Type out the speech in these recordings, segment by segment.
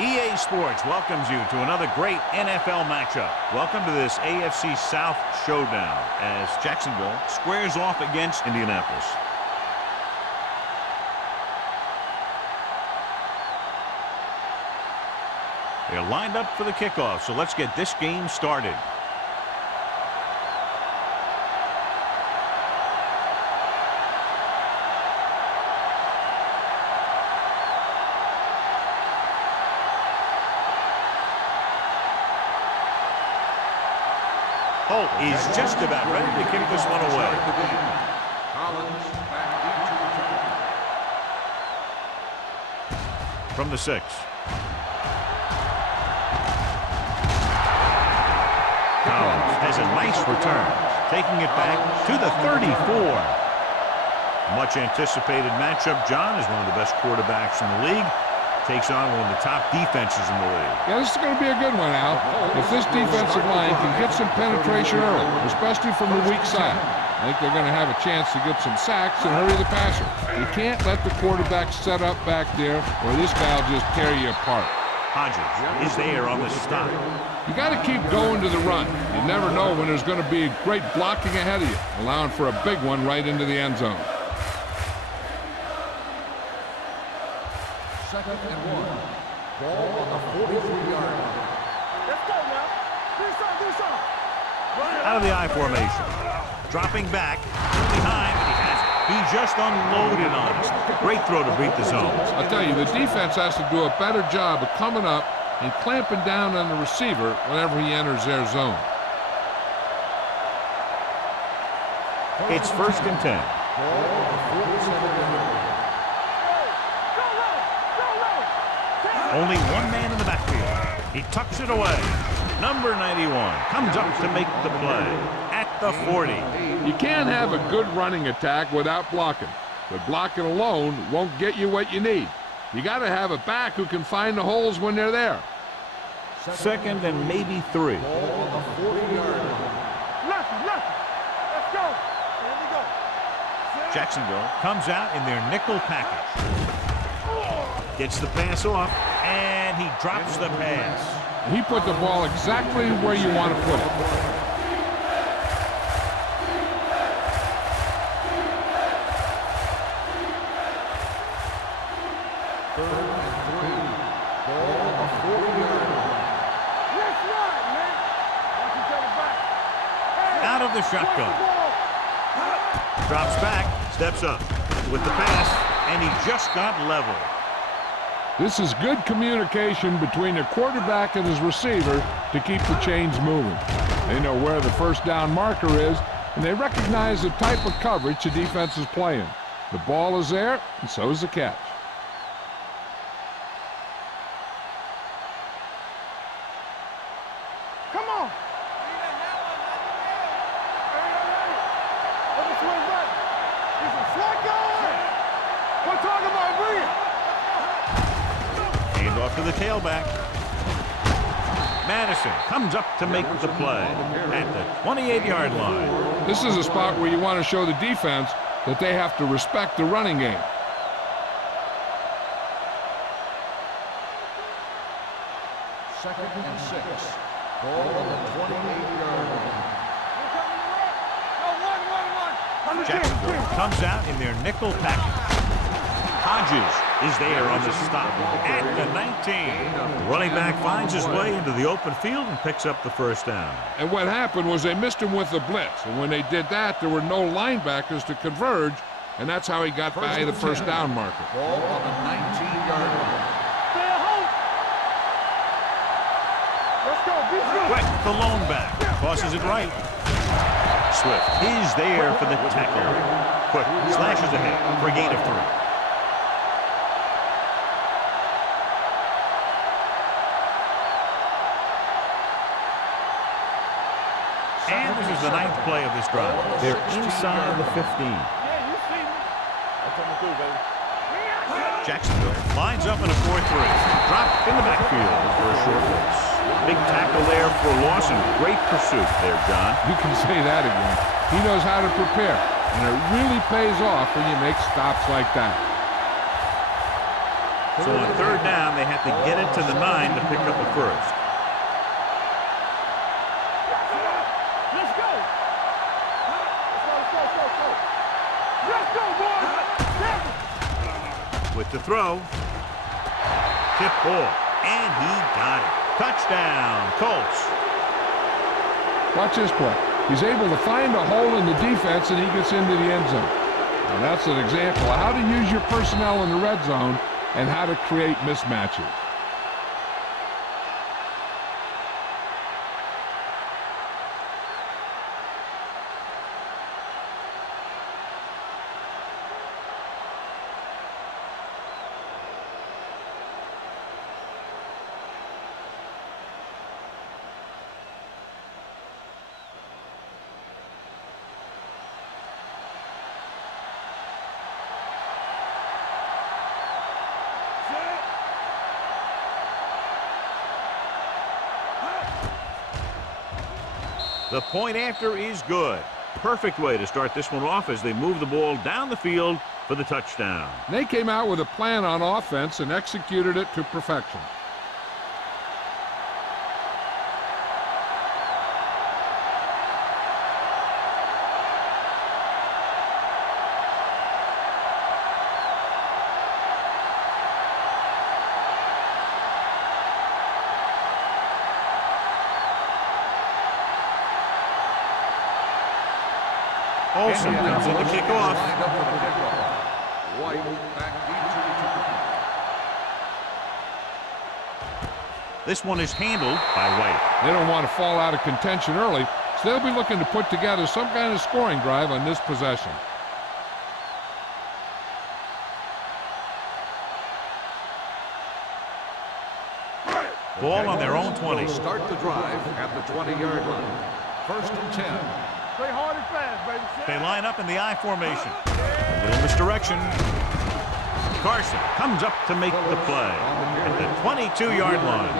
EA Sports welcomes you to another great NFL matchup. Welcome to this AFC South showdown as Jacksonville squares off against Indianapolis. They're lined up for the kickoff, so let's get this game started. Holt is just about ready to kick this one away. From the 6. Collins has a nice return, taking it back to the 34. Much anticipated matchup. John is one of the best quarterbacks in the league. Takes on one of the top defenses in the league. Yeah, this is going to be a good one, Al. If this defensive line can get some penetration early, especially from the weak side, I think they're going to have a chance to get some sacks and hurry the passer. You can't let the quarterback set up back there, or this guy will just tear you apart. Hodges is there on the stop. You got to keep going to the run. You never know when there's going to be great blocking ahead of you, allowing for a big one right into the end zone. 2nd and 1. Ball on the 43-yard line. Let's go now. Do something. Out of the I formation. Dropping back. Behind, and he has it. He just unloaded on us. Great throw to beat the zone. I'll tell you, the defense has to do a better job of coming up and clamping down on the receiver whenever he enters their zone. It's 1st and 10. Ball on the 47-yard line. Only one man in the backfield. He tucks it away. Number 91 comes up to make the play at the 40. You can't have a good running attack without blocking, but blocking alone won't get you what you need. You got to have a back who can find the holes when they're there. 2nd and maybe 3. Ball on the 40-yard line. Let's go. Here we go. Jacksonville comes out in their nickel package. Gets the pass off, and he drops the pass. He put the ball exactly where you want to put it. Third and 3. Ball on the 40-yard line. Let's ride, man. Watch you take it back. Hey, Out of the shotgun. Drops back, steps up with the pass, and he just got level. This is good communication between the quarterback and his receiver to keep the chains moving. They know where the first down marker is, and they recognize the type of coverage the defense is playing. The ball is there, and so is the catch. come on. Let me swing back. He's a slack guy. We're talking about bringing. Hand off to the tailback. Madison comes up to make the play at the 28-yard line. This is a spot where you want to show the defense that they have to respect the running game. Second and 6. Ball on the 28-yard line. Jacksonville comes out in their nickel package. Hodges is there on the stop at the 19. The running back finds his way into the open field and picks up the first down. And what happened was they missed him with the blitz. And when they did that, there were no linebackers to converge, and that's how he got by the first down marker. Ball on the 19-yard line. Let's go. Be good. Quick, the lone back tosses it right. Swift is there for the tackle. Quick slashes ahead for a gain of 3. And this is the 9th play of this drive. They're inside the 15. Yeah, you see me. That's coming through, baby. Jacksonville lines up in a 4-3. Drop in the backfield for a short loss. Big tackle there for loss and great pursuit there, John. You can say that again. He knows how to prepare, and it really pays off when you make stops like that. So on third down, they have to get it to the 9 to pick up a first. Let's go. Let's go, boys. With the throw. Tip ball. And he got it. Touchdown, Colts. Watch this play. He's able to find a hole in the defense, and he gets into the end zone. Now that's an example of how to use your personnel in the red zone and how to create mismatches. The point after is good. Perfect way to start this one off as they move the ball down the field for the touchdown. They came out with a plan on offense and executed it to perfection. Olsen comes in to kick off. White back deep to This one is handled by White. They don't want to fall out of contention early, so they'll be looking to put together some kind of scoring drive on this possession. Ball on their own 20. Start the drive at the 20-yard line. 1st and 10. Play hard and fast, baby. They line up in the I formation. A little misdirection. Carson comes up to make the play at the 22-yard line.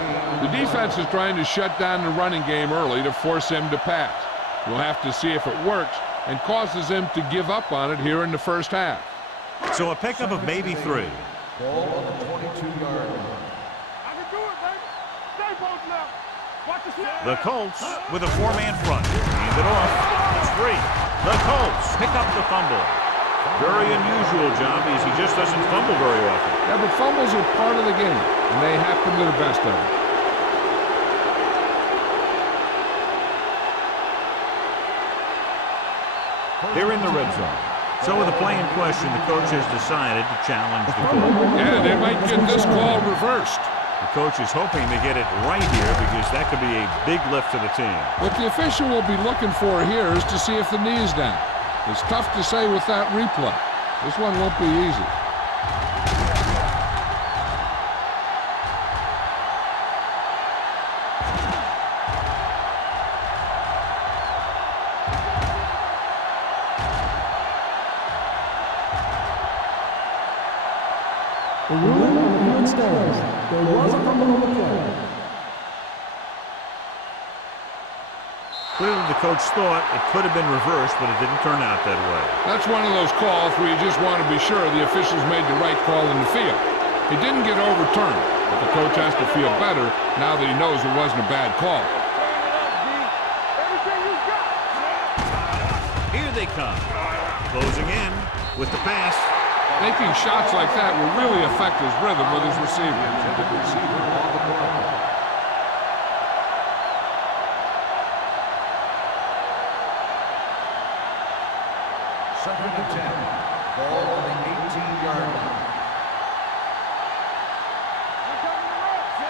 The defense is trying to shut down the running game early to force him to pass. We'll have to see if it works and causes him to give up on it here in the first half. So a pickup of maybe 3. Ball on the 22-yard line. I can do it, baby. Stay both left. Watch the snap. The Colts with a 4-man front. Hand it off. It's free. The Colts pick up the fumble. Very unusual job as he just doesn't fumble very often. Yeah, but fumbles are part of the game, and they happen to the best of them. They're in the red zone. So with the play in question, the coach has decided to challenge the call. Yeah, they might get this call reversed. The coach is hoping to get it right here because that could be a big lift to the team. What the official will be looking for here is to see if the knee is down. It's tough to say with that replay. This one won't be easy. The ruling on the field stands. There was a fumble on the play. Clearly the coach thought it could have been reversed, but it didn't turn out that way. That's one of those calls where you just want to be sure the officials made the right call in the field. It didn't get overturned, but the coach has to feel better now that he knows it wasn't a bad call. Everything you got. Here they come. Closing in with the pass. Making shots like that will really affect his rhythm with his receiver. Second and 10. Ball on the 18-yard line.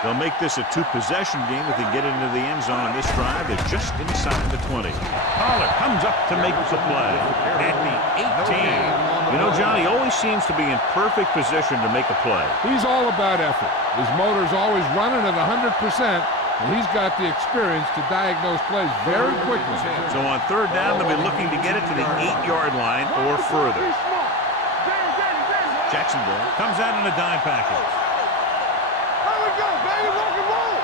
They'll make this a 2-possession game if they get into the end zone on this drive. They're just inside the 20. Pollard comes up to make the play at the 18. You know, John, he always seems to be in perfect position to make a play. He's all about effort. His motor's always running at 100%, and he's got the experience to diagnose plays very quickly. So on third down, they'll be looking to get it to the 8-yard line or further. Jacksonville comes out in a dime package. There we go, baby. Rock and roll.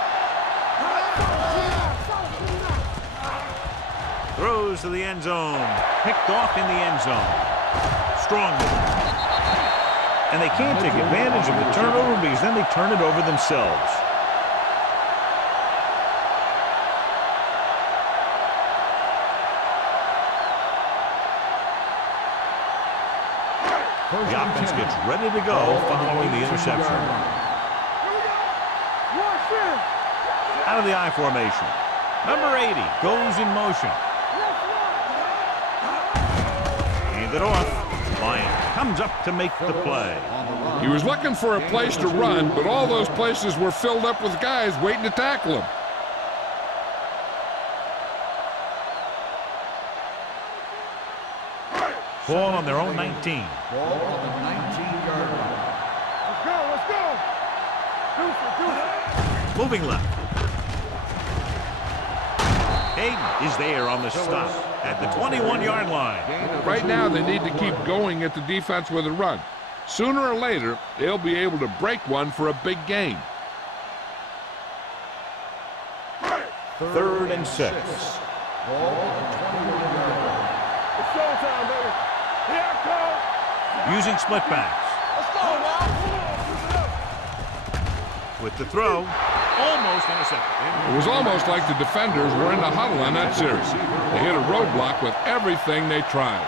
Throws to the end zone. Picked off in the end zone. Strong. And they can't take advantage of the turnover because then they turn it over themselves. The offense gets ready to go following the interception. Out of the I formation. Number 80 goes in motion. Hand it off. Lyon comes up to make the play. He was looking for a place to run, but all those places were filled up with guys waiting to tackle him. Ball on their own 19. Ball on the 19-yard line. Let's go, let's go. Deuce, Moving left. Hayden is there on the stop at the 21-yard line. Right now, they need to keep going at the defense with a run. Sooner or later, they'll be able to break one for a big gain. 3rd and 6. Ball on the 21-yard line. It's showtime, baby. Here I come. Using split backs. Let's go now. With the throw, almost intercepted. It was almost like the defenders were in the huddle on that series. They hit a roadblock with everything they tried.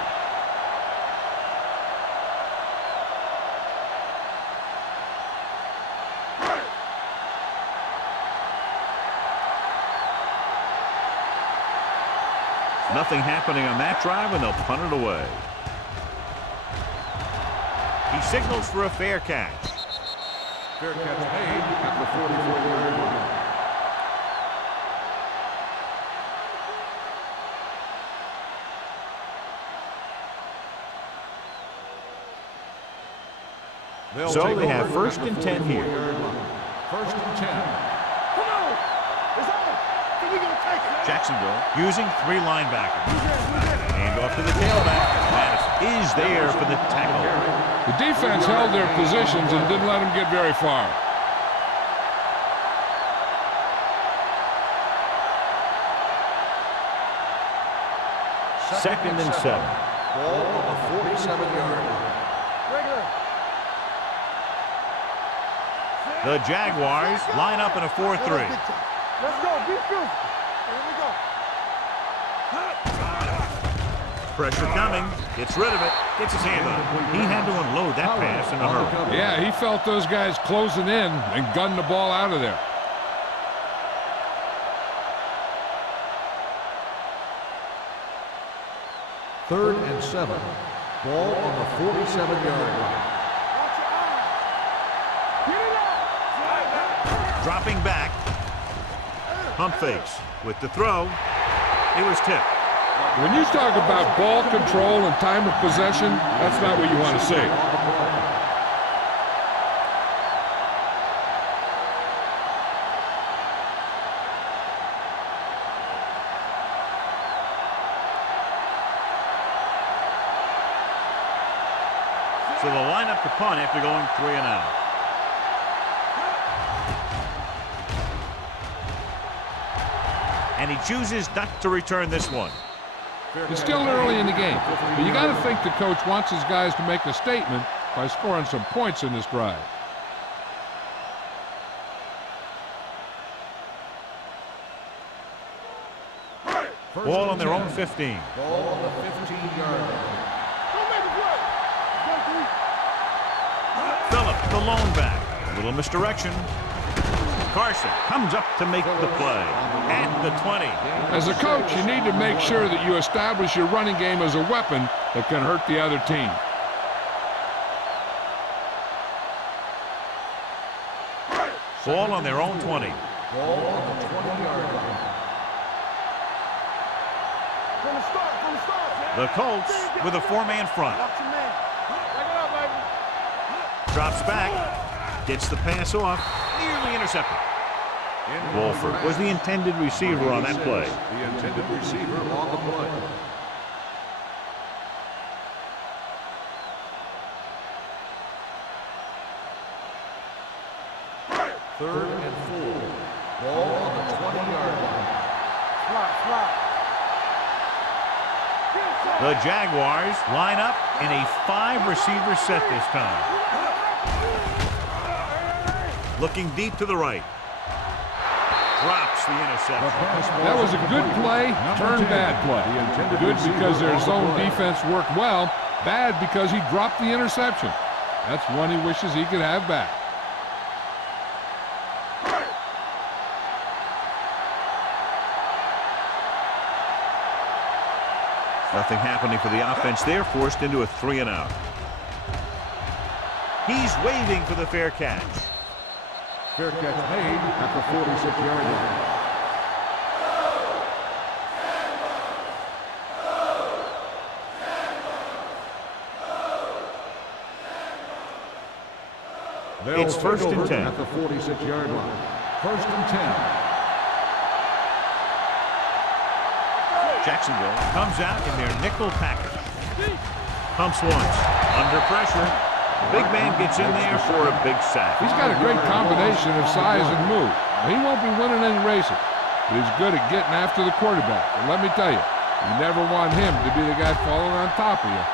Nothing happening on that drive, and they'll punt it away. He signals for a fair catch. Fair catch made at the 44-yard line. So they have 1st and 10 here. 1st and 10. Come on. It's on. So we gonna take it. Jacksonville using 3 linebackers. Hand off to the tailback. Madison is there for the tackle. The defense held their positions and didn't let them get very far. Second and 7. Ball on the 47-yard line. Regular. The Jaguars line up in a 4-3. Let's go. Be physical. Here we go. Pressure coming. Gets rid of it. Gets his hand on it. He had to unload that pass in a hurry. Yeah, he felt those guys closing in and gunned the ball out of there. Third and 7. Ball on the 47-yard line. Dropping back. Pump fakes. With the throw. He was tipped. When you talk about ball control and time of possession, that's not what you want to see. So they'll line up to punt after going 3 and out. And he chooses not to return this one. It's still early in the game, but you got to think the coach wants his guys to make a statement by scoring some points in this drive. Ball on their own 15. Ball on the 15-yard line. Don't make it work. Phillip, the lone back. A little misdirection. Carson comes up to make the play at the 20. As a coach, you need to make sure that you establish your running game as a weapon that can hurt the other team. Ball on their own 20. Ball on the 20-yard line. From the start, from the start. The Colts with a 4-man front. Watch your man. Back it up, baby. Drops back. Gets the pass off. Nearly intercepted. Wolford was the intended receiver on that play. The intended receiver on the play. Third and 4. Ball on the 20-yard line. Slot, slot. The Jaguars line up in a 5-receiver set this time. Looking deep to the right. Drops the interception. That was a good play, turned bad play. Good because their zone defense worked well. Bad because he dropped the interception. That's one he wishes he could have back. Nothing happening for the offense there, forced into a 3-and-out. He's waving for the fair catch. Fair catch made at the 46-yard line. It's first and 10. At the 46-yard line. First and 10. Jacksonville comes out in their nickel package. Pumps once. Under pressure. Big man gets in there for a big sack. He's got a great combination of size and move. He won't be winning any races, but he's good at getting after the quarterback. And let me tell you, you never want him to be the guy falling on top of you.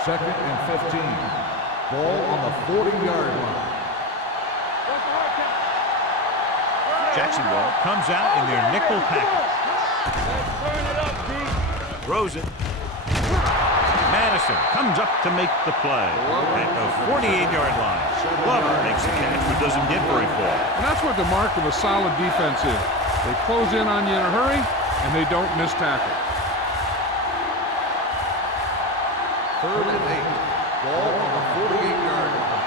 Second and 15. Ball on the 40-yard line. Jacksonville comes out in their nickel package. Throws it. Madison comes up to make the play at the 48-yard line. Glover makes the catch, but doesn't get very far. And that's what the mark of a solid defense is. They close in on you in a hurry, and they don't miss tackle. Third and 8. Ball on the 48-yard line.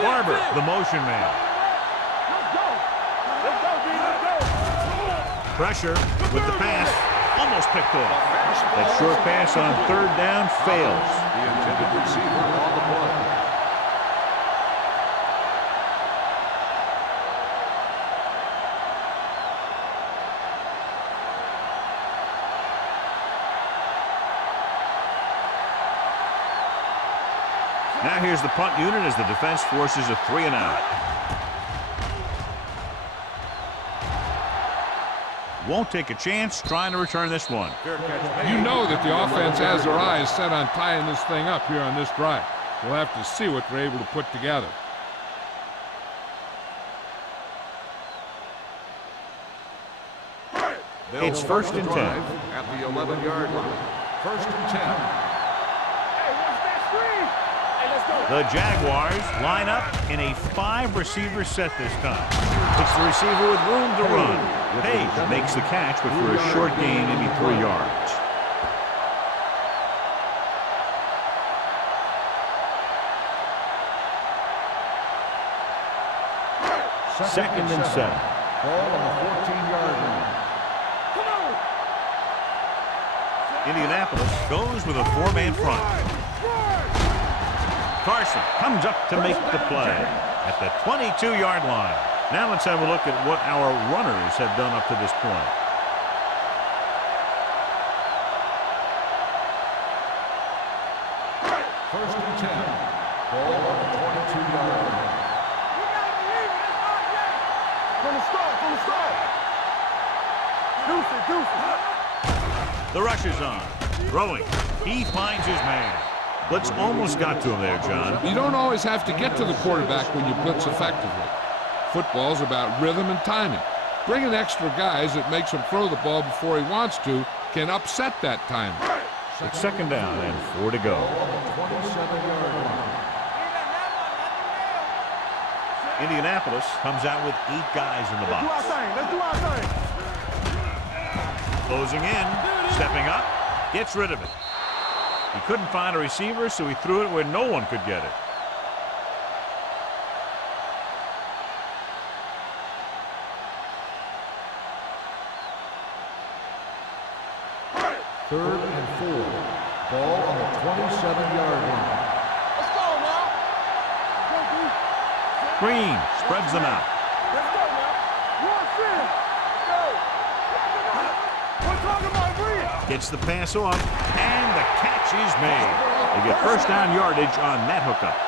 Barber, the motion man. Let's go, D, let's go. Pressure with the pass. Almost picked off. That short pass on third down fails. The intended receiver on the play. Now here's the punt unit as the defense forces a 3-and-out. Won't take a chance trying to return this one. You know that the offense has their eyes set on tying this thing up here on this drive. We'll have to see what they're able to put together. It's first and 10. At the 11-yard line. First and 10. The Jaguars line up in a 5-receiver set this time. It's the receiver with room to run. Page makes the catch, but for a short gain, maybe 3 yards. Second and 7. Ball on the 14-yard line. Indianapolis goes with a 4-man front. Carson comes up to make the play at the 22-yard line. Now let's have a look at what our runners have done up to this point. First and 10. Ball on the 22-yard line. From the start. Deuce. The rush is on. Throwing. He finds his man. Blitz almost got to him there, John. You don't always have to get to the quarterback when you blitz effectively. Football's about rhythm and timing. Bringing extra guys that makes him throw the ball before he wants to can upset that timing. It's second down and 4 to go. 27-yard line. Indianapolis comes out with 8 guys in the box. Let's do our thing. Closing in, stepping up, gets rid of it. He couldn't find a receiver, so he threw it where no one could get it. Third and 4. Ball on the 27-yard line. Let's go now. Green spreads them out. Let's go now. One, 5. Let's go. Gets the pass off, and the catch is made. They get first down yardage on that hookup.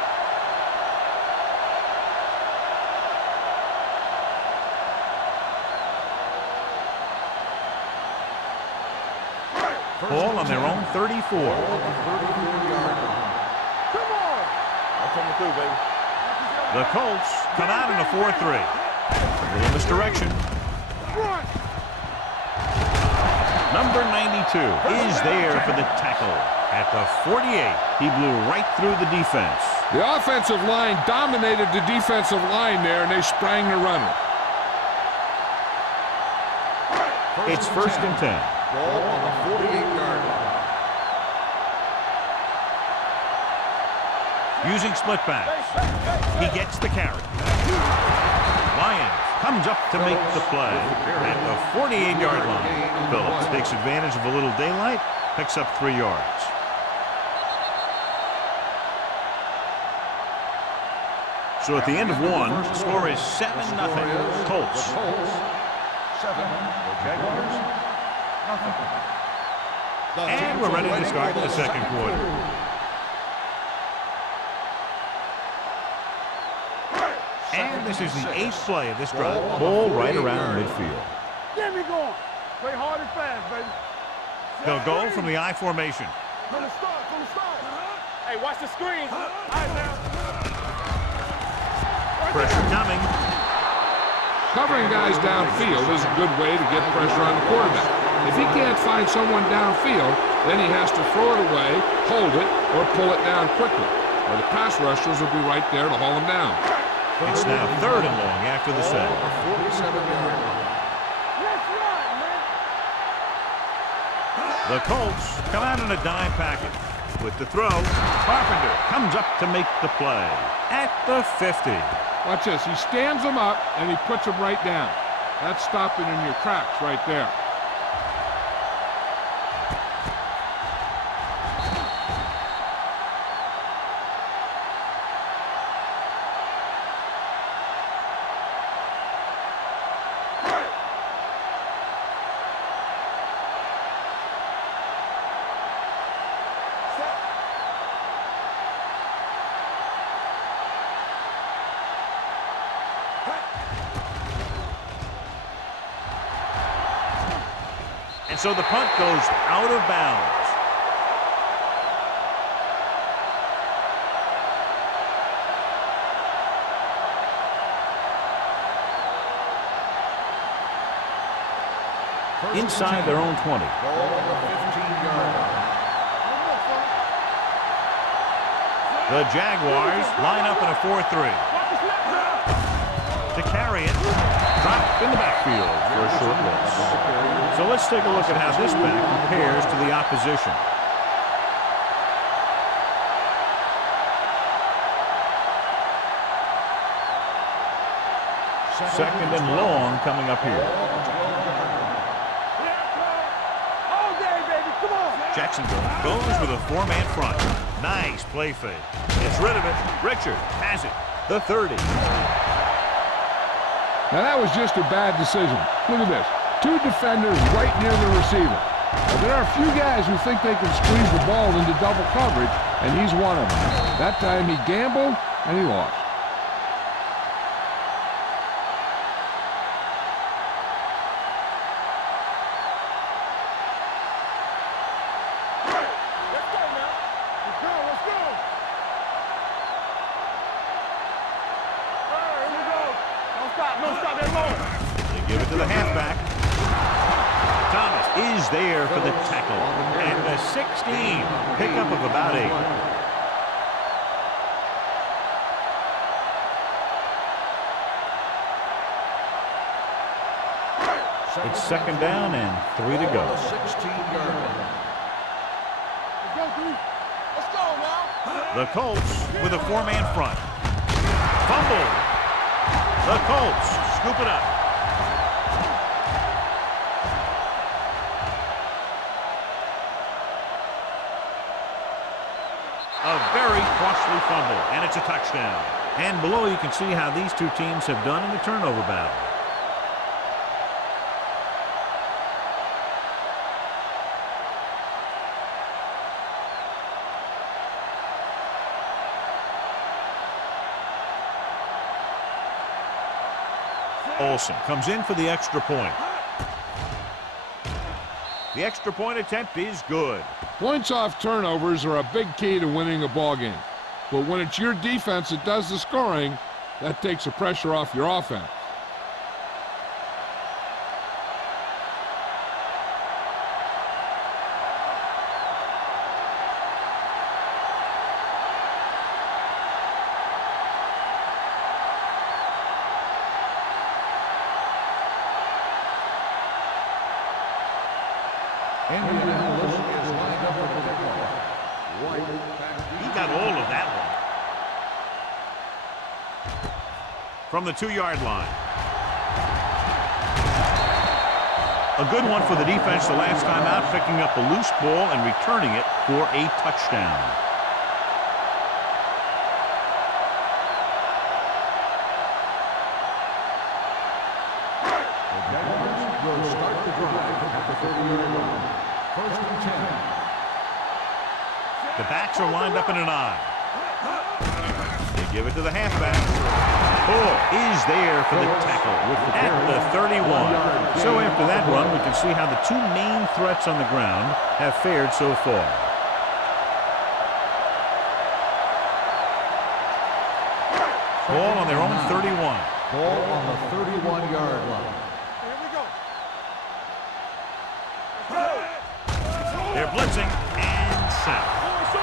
Ball on their own 34. Come on! That's coming through, baby. The Colts come out in a 4-3. A little misdirection. Run! Number 92 is there for the tackle. At the 48, he blew right through the defense. The offensive line dominated the defensive line there, and they sprang the runner. It's first and 10. Ball on the 48-yard line. Using split backs. He gets the carry. Lions comes up to make the play at the 48-yard line. Phillips takes advantage of a little daylight, picks up 3 yards. So at the end of one, the score is 7-0 Colts. 7, the Jaguars, nothing. And we're ready to start the second quarter. And this is the 8th play of this drive. Ball right around midfield. Get me going. Play hard and fast, baby. They'll go from the I formation. From the start, from the start. Hey, watch the screen. All right, now. Pressure coming. Covering guys downfield is a good way to get pressure on the quarterback. If he can't find someone downfield, then he has to throw it away, hold it, or pull it down quickly. Or the pass rushers will be right there to haul him down. It's now 3rd and long after the set. 47-yard line. Let's run, man. The Colts come out in a dime package. With the throw, Carpenter comes up to make the play at the 50. Watch this. He stands them up, and he puts them right down. That's stopping in your tracks right there. And so the punt goes out of bounds. Inside their own 20. Ball on the 15-yard line. The Jaguars line up in a 4-3. To carry it, dropped in the backfield for a short loss. So let's take a look at how this back compares to the opposition. Second and long coming up here. All day, baby. Come on. Jacksonville goes with a 4-man front. Nice play fake. Gets rid of it. Richard has it. The 30. Now, that was just a bad decision. Look at this. 2 defenders right near the receiver. Now, there are a few guys who think they can squeeze the ball into double coverage, and he's one of them. That time he gambled, and he lost. Let's go now. Let's go, let's go. All right, here we go. Don't stop that long. They give it to the halfback. Thomas is there for the tackle. And a 16. Pickup of about 8. It's second down and 3 to go. 16-yard line. Let's go, three. Let's go now. The Colts with a 4-man front. Fumble. The Colts scoop it up. A very costly fumble, and it's a touchdown. And below you can see how these two teams have done in the turnover battle. Olsen comes in for the extra point. The extra point attempt is good. Points off turnovers are a big key to winning a ball game. But when it's your defense that does the scoring, that takes the pressure off your offense. Indianapolis is lined up for the kickoff. He got all of that one. From the 2-yard line. A good one for the defense the last time out, picking up a loose ball and returning it for a touchdown. Will start the drive at the 30-yard line. First and 10. The backs are lined up in an I. They give it to the halfback. Bull is there for the tackle at the 31. So after that run, we can see how the two main threats on the ground have fared so far. Ball on their own 31. Ball on the 31-yard line. They're blitzing and sacked.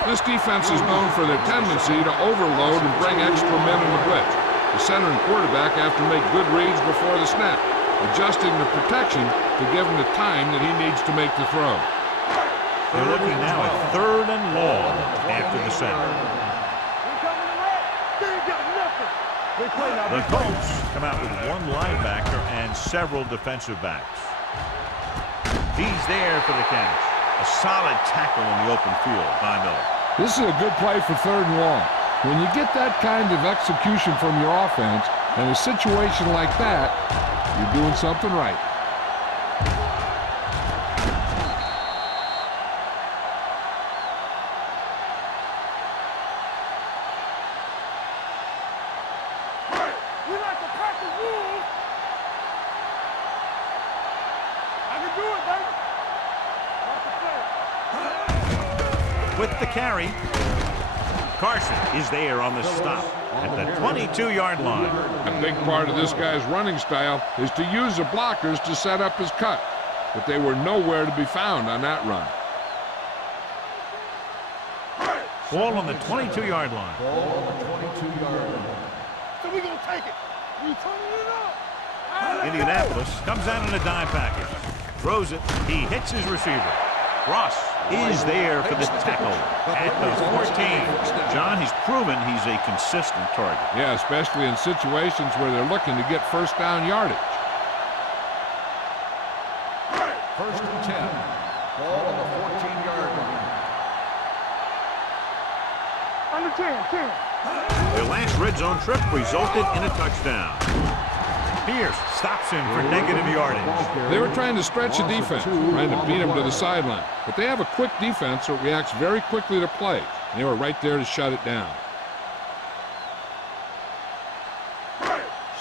This defense is known for their tendency to overload and bring extra men in the blitz. The center and quarterback have to make good reads before the snap, adjusting the protection to give him the time that he needs to make the throw. They're looking now at 3rd and long after the center. The Colts come out with one linebacker and several defensive backs. He's there for the catch. A solid tackle in the open field by Miller. This is a good play for 3rd and long. When you get that kind of execution from your offense in a situation like that, you're doing something right. We like to pack the rules. I can do it, baby. With the carry, Carson is there on the stop at the 22-yard line. A big part of this guy's running style is to use the blockers to set up his cut, but they were nowhere to be found on that run. Ball on the 22-yard line. Ball on the 22-yard line. So we gonna take it. We turning it up. Indianapolis comes out in a dime package. Throws it. He hits his receiver. Ross is there for the tackle at the 14. John, he's proven he's a consistent target. Yeah, especially in situations where they're looking to get first down yardage. First and 10. Ball on the 14-yard line. Under 10. Their last red zone trip resulted in a touchdown. Pierce stops him for negative yardage. They were trying to stretch the defense, trying to beat him to the sideline. But they have a quick defense that reacts very quickly to plays. They were right there to shut it down.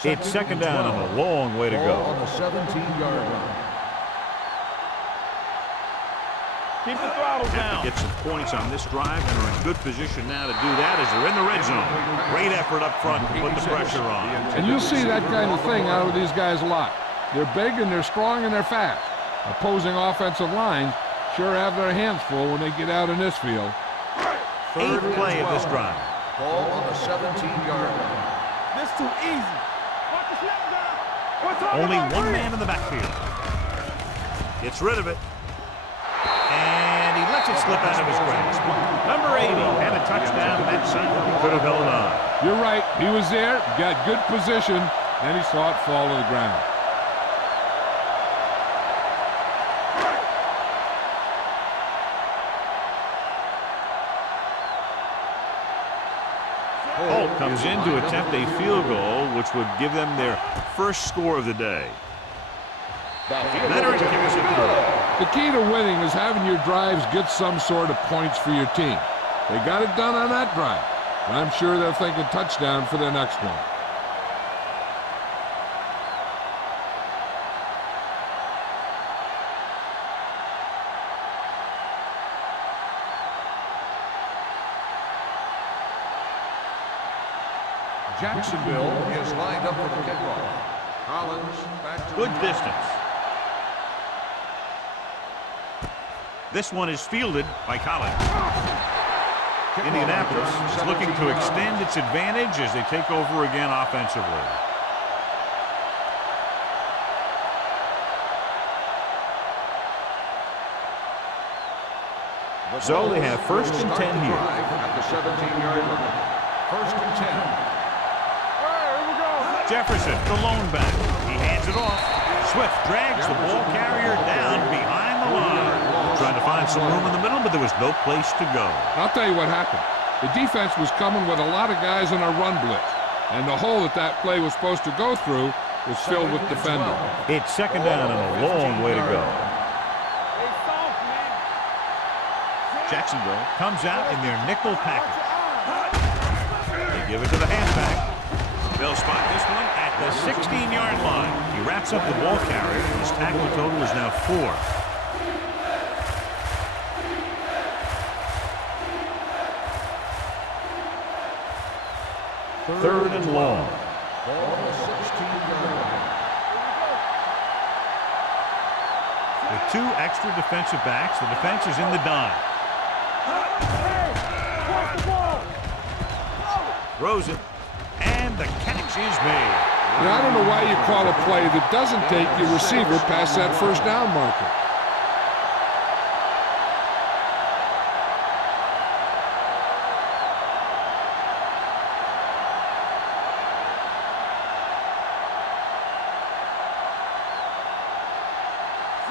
It's second down and a long way to go. On the 17-yard line. Keep the throttle Have down. to get some points on this drive and are in good position now to do that as they're in the red zone. Great effort up front to put the pressure on. And you'll see that kind of thing out of these guys a lot. They're big and they're strong and they're fast. Opposing offensive lines sure have their hands full when they get out in this field. 8th play of this drive. Ball on the 17-yard line. This too easy. Watch the snap down. Only one man in the backfield. Gets rid of it. And he lets it slip out of his grasp. Number 80 had a touchdown that time. He could have held on. You're right. He was there, got good position, and he saw it fall to the ground. Holt comes in to attempt a field goal, which would give them their first score of the day. Leonard kicks it through. The key to winning is having your drives get some sort of points for your team. They got it done on that drive, and I'm sure they're thinking touchdown for their next one. Jacksonville is lined up for the kickoff. Collins back to Good distance. This one is fielded by Collins. Indianapolis is looking to extend its advantage as they take over again offensively. So they have first and 10 here. At the 17-yard line. First and 10. Jefferson, the lone back. He hands it off. Swift drags the ball carrier down behind the line. Trying to find some room in the middle, but there was no place to go. I'll tell you what happened. The defense was coming with a lot of guys in a run blitz, and the hole that play was supposed to go through was filled with defenders. It's second down and a long way to go. Jacksonville comes out in their nickel package. They give it to the halfback. They'll spot this one at the 16-yard line. He wraps up the ball carrier. His tackle total is now 4. Third and long. With 2 extra defensive backs, the defense is in the dime. Throws it, and the catch is made. Now, I don't know why you call a play that doesn't take your receiver past that first down marker.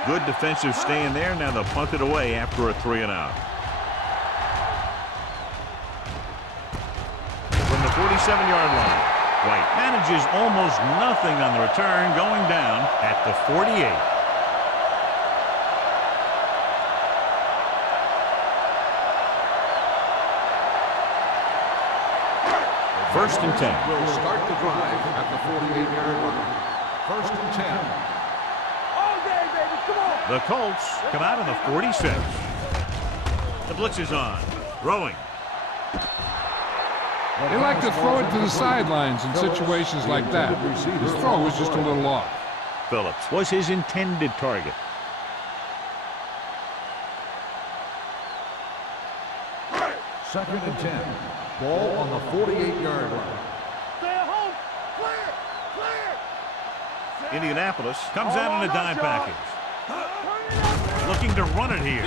Good defensive stand there. Now they'll punt it away after a 3-and-out. From the 47-yard line, White manages almost nothing on the return, going down at the 48. First and 10. Will start the drive at the 48-yard line. First and 10. The Colts come out in the 46. The blitz is on. Throwing. They like to throw it to the sidelines in situations like that. His throw was just a little off. Phillips was his intended target. Second and 10. Ball on the 48-yard line. Stay at home. Clear. Indianapolis comes out in a dime package. Looking to run it here.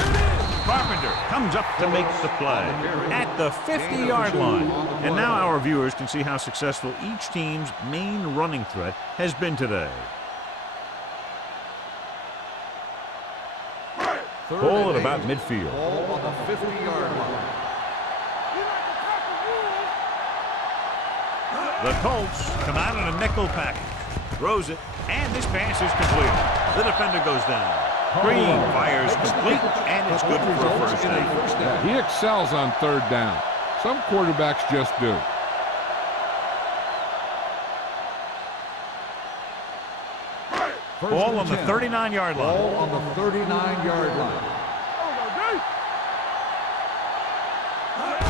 Carpenter comes up to make the play at the 50-yard line. And now our viewers can see how successful each team's main running threat has been today. Ball at about midfield. Ball on the 50-yard line. The Colts come out in a nickel package. Throws it, and this pass is complete. The defender goes down. Green fires complete, and it's good for a first down. He excels on third down. Some quarterbacks just do. Ball on the 39-yard line. Ball on the 39-yard line.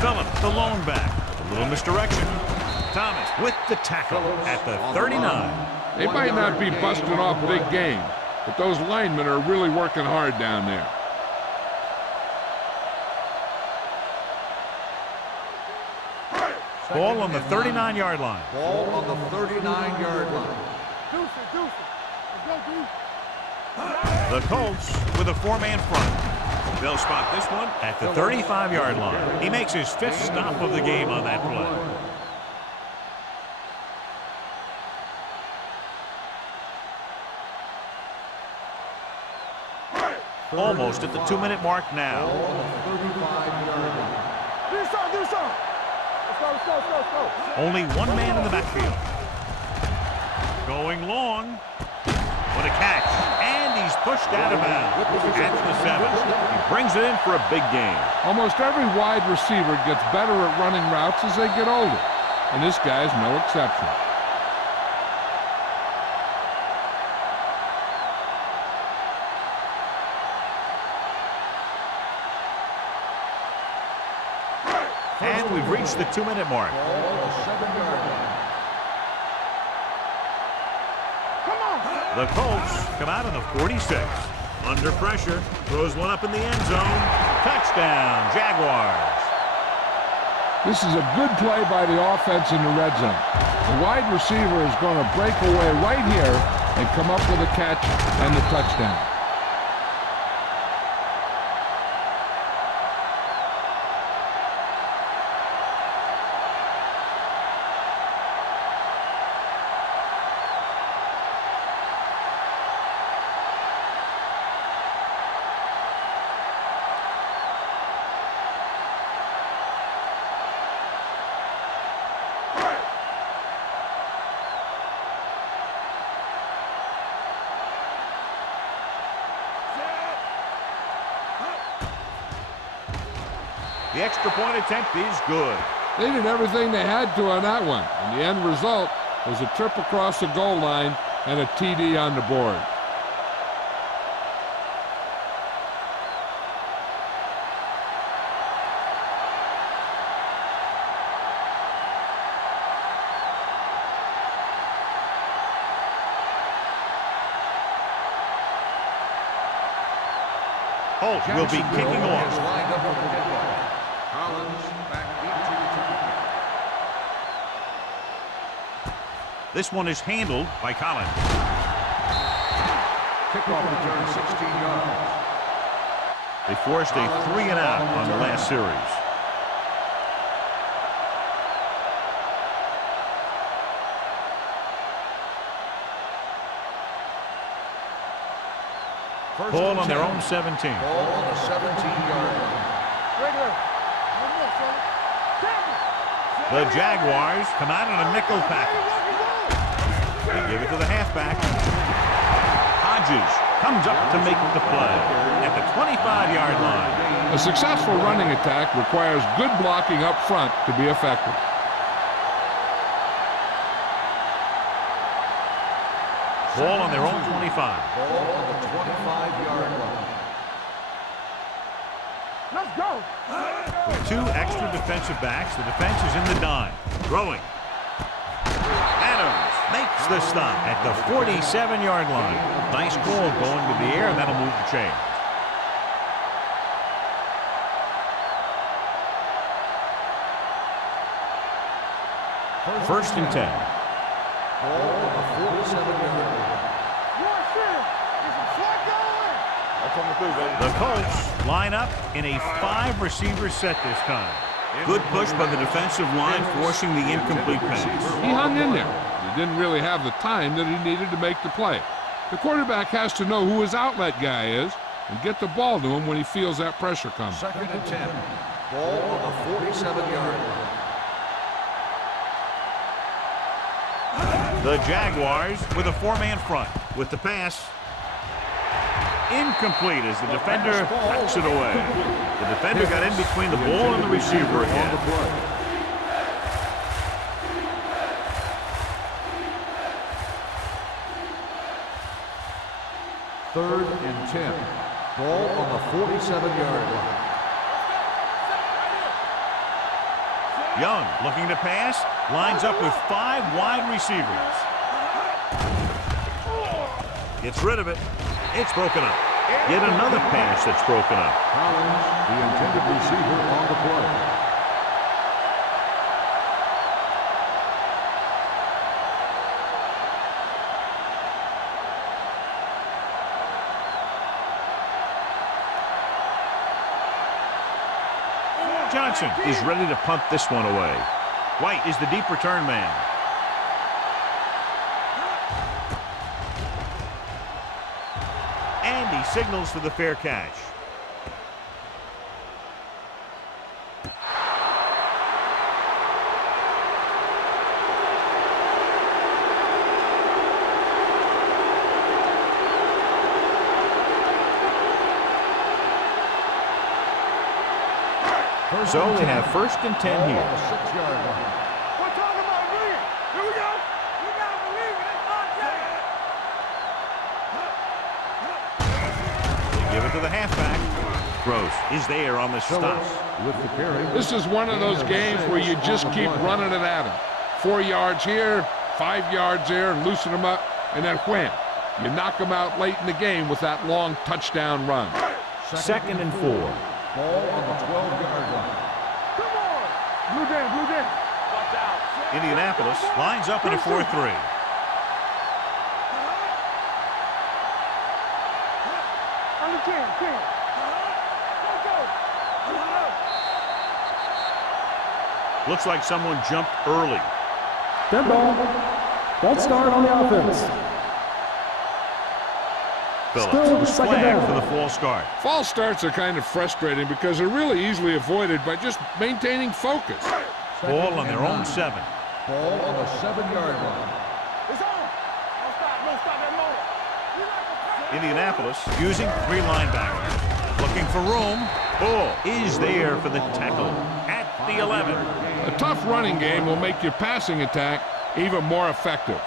Phillips, the lone back. A little misdirection. Thomas with the tackle at the 39. They might not be busting off big game, but those linemen are really working hard down there. Ball on the 39-yard line. Ball on the 39-yard line. The Colts with a 4-man front. They'll spot this one at the 35-yard line. He makes his 5th stop of the game on that play. Almost at the 2-minute mark now. Only one man in the backfield. Going long. What a catch. And he's pushed out of bounds at the 7. He brings it in for a big game. Almost every wide receiver gets better at running routes as they get older, and this guy's no exception. And we've reached the 2-minute mark. The Colts come out in the 46. Under pressure, throws one up in the end zone. Touchdown, Jaguars. This is a good play by the offense in the red zone. The wide receiver is going to break away right here and come up with a catch and the touchdown. The extra point attempt is good. They did everything they had to on that one, and the end result was a trip across the goal line and a TD on the board. Holt will be kicking off. This one is handled by Collins. Kickoff return 16 yards. They forced a 3-and-out on the last series. Ball on their own 17. Ball on the 17-yard line. The Jaguars come out in a nickel package. They give it to the halfback. Hodges comes up to make the play at the 25-yard line. A successful running attack requires good blocking up front to be effective. Ball on their own 25. Ball on the 25-yard line. Let's go. With two extra defensive backs, the defense is in the dime. Throwing. Adams makes the stop at the 47-yard line. Nice ball going to the air, and that'll move the chain. First and 10. Ball on the 47-yard line. The Colts line up in a 5-receiver set this time. Good push by the defensive line, forcing the incomplete pass. He hung in there. He didn't really have the time that he needed to make the play. The quarterback has to know who his outlet guy is and get the ball to him when he feels that pressure coming. Second and 10. Ball on the 47-yard line. The Jaguars with a 4-man front. With the pass. Incomplete as the defender tucks it away. The defender got in between the ball and the receiver again. Third and 10. Ball on the 47-yard line. Young looking to pass. Lines up with 5 wide receivers. Gets rid of it. It's broken up. Yet another pass that's broken up. Collins, the intended receiver on the play. Johnson is ready to punt this one away. White is the deep return man. And he signals for the fair catch. So they have first and 10 here. 6-yard line. We're talking about me. Here we go. You gotta believe it. It's They give it to the halfback. Gross is there on the stop. With the carry. This is one of those games where you just keep running it at him. 4 yards here, 5 yards there, and loosen them up, and then wham. You knock them out late in the game with that long touchdown run. Second and 4. Ball on the 12-yard line. Come on! Blue jam, blue jam. Watch out. Indianapolis lines up in a 4-3. On the 10, 10. Let's go. Looks like someone jumped early. Dead ball. False start on the offense. Phillips Still was second flagged down. for the false start. False starts are kind of frustrating because they're really easily avoided by just maintaining focus. Ball on their own 7. Ball on the 7-yard line. It's on. No stop that moment. Indianapolis using 3 linebackers. Looking for room. Ball is there for the tackle at the 11. A tough running game will make your passing attack even more effective.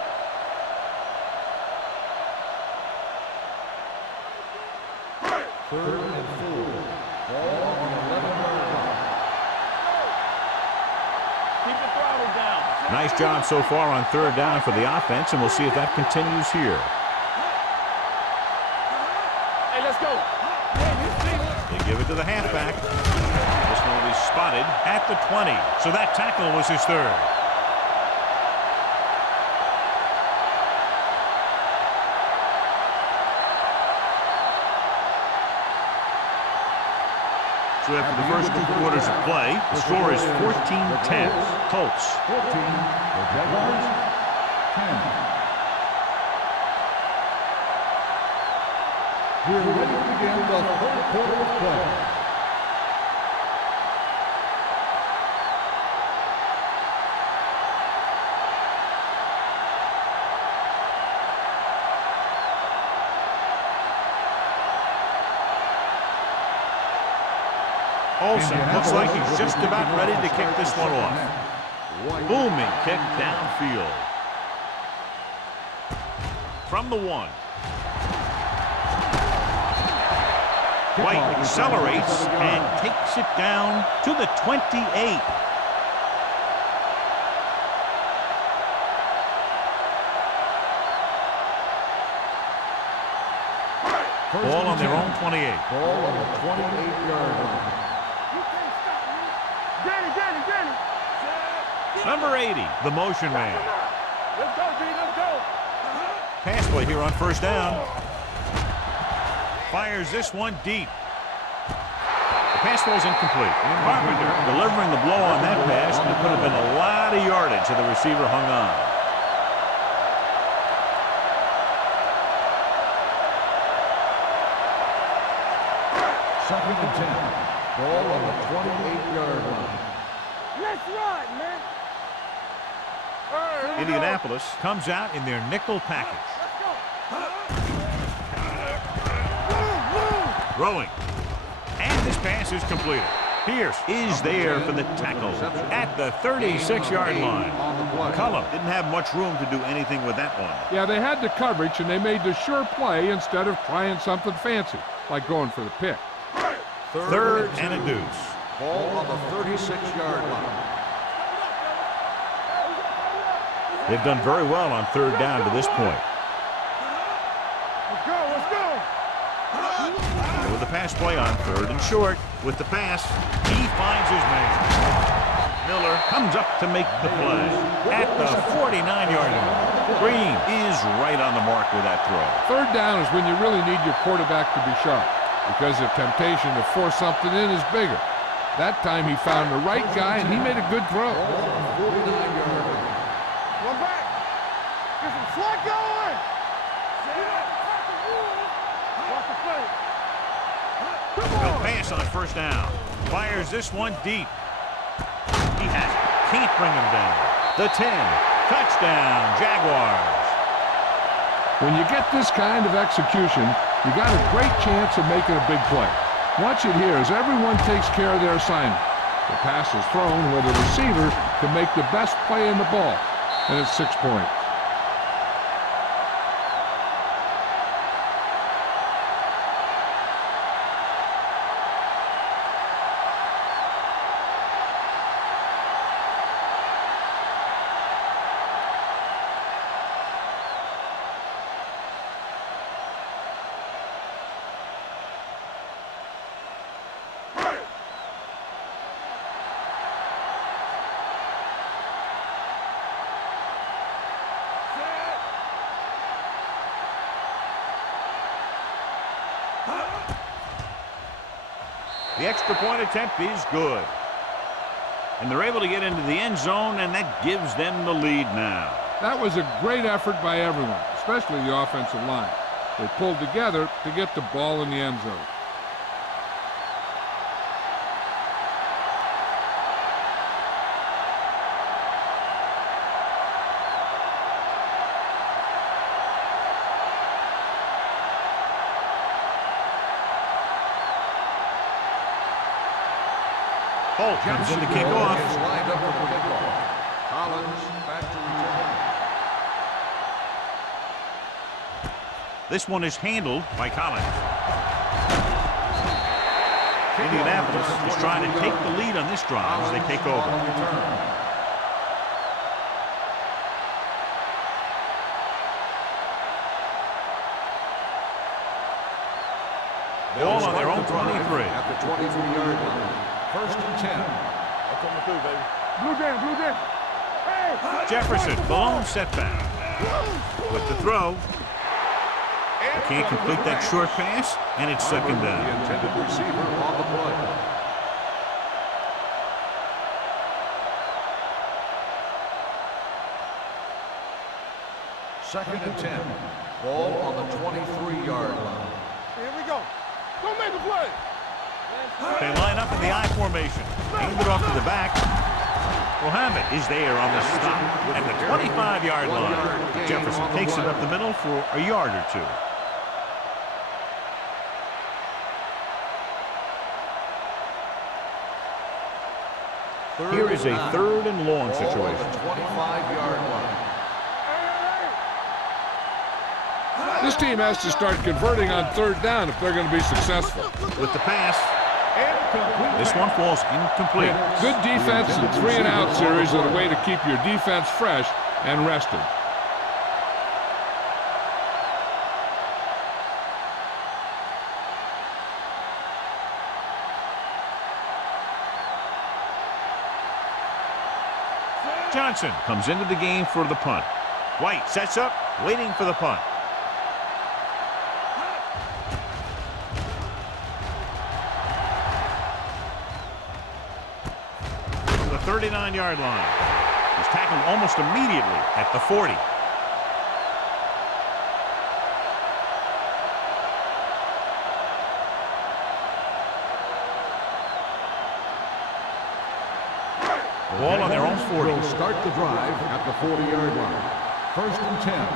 Third and 4. Ball on the 11-yard line. Keep the throttle down. Nice job so far on 3rd down for the offense, and we'll see if that continues here. Hey, let's go. They give it to the halfback. This one will be spotted at the 20. So that tackle was his 3rd. So after the first 2 quarters of play, the score is 14-10. Colts. 14. The Jaguars. 10. We're ready to begin the 3rd quarter of play. Olsen looks like he's just about ready to kick this one off. Booming kick downfield. From the 1. White accelerates and takes it down to the 28. Ball on their own 28. Ball on the 28-yard line. Danny. Number 80, the motion man. Let's go, B, let's go. Pass play here on 1st down. Fires this one deep. The pass ball's incomplete. Carpenter delivering the blow on that pass, and it could have been a lot of yardage if the receiver hung on. Second and 10. Ball on the 28-yard line. Let's run, man. Indianapolis comes out in their nickel package. Throwing. And this pass is completed. Pierce is there for the tackle at the 36-yard line. Cullum didn't have much room to do anything with that one. Yeah, they had the coverage, and they made the sure play instead of trying something fancy, like going for the pick. 3rd and a deuce. Ball on the 36-yard line. They've done very well on 3rd down to this point. Let's go. With the pass play on 3rd and short. With the pass, he finds his man. Miller comes up to make the play at the 49-yard line. Green is right on the mark with that throw. 3rd down is when you really need your quarterback to be sharp, because the temptation to force something in is bigger. That time he found the right guy, and he made a good throw. 49-yard line. One back. Get some slack going. Watch the play. No pass on 1st down. Fires this one deep. He has it. Can't bring him down. The 10. Touchdown, Jaguars. When you get this kind of execution, you got a great chance of making a big play. Watch it here as everyone takes care of their assignment. The pass is thrown where the receiver can make the best play in the ball, and it's 6 points. The extra point attempt is good. And they're able to get into the end zone, and that gives them the lead now. That was a great effort by everyone, especially the offensive line. They pulled together to get the ball in the end zone. Holt comes in to kick off. Is lined up for the kickoff. Collins back to return. This one is handled by Collins. Indianapolis is trying to take the lead on this drive as they take over. Ball on their own 23. At the 23-yard line. 1st and 10. That's coming through, baby. Blue Jam, Blue Jam. Hey! Jefferson, blown setback. With the throw. Can't complete that short pass, and it's second down. The intended receiver on the play. Second and 10. Ball on the 23-yard line. Here we go. Don't make a play. They line up in the I formation. Hand it off to the back. Mohammed is there on the stop at the 25-yard line. Jefferson takes it up the middle for a yard or two. Here is a 3rd and long situation. 25-yard line. This team has to start converting on 3rd down if they're going to be successful. With the pass, this one falls incomplete. Good defense and 3-and-out series are the way to keep your defense fresh and rested. Johnson comes into the game for the punt. White sets up, waiting for the punt. From the 39-yard line. He's tackled almost immediately at the 40. Ball on their own 40. Will start the drive at the 40-yard line. 1st and 10.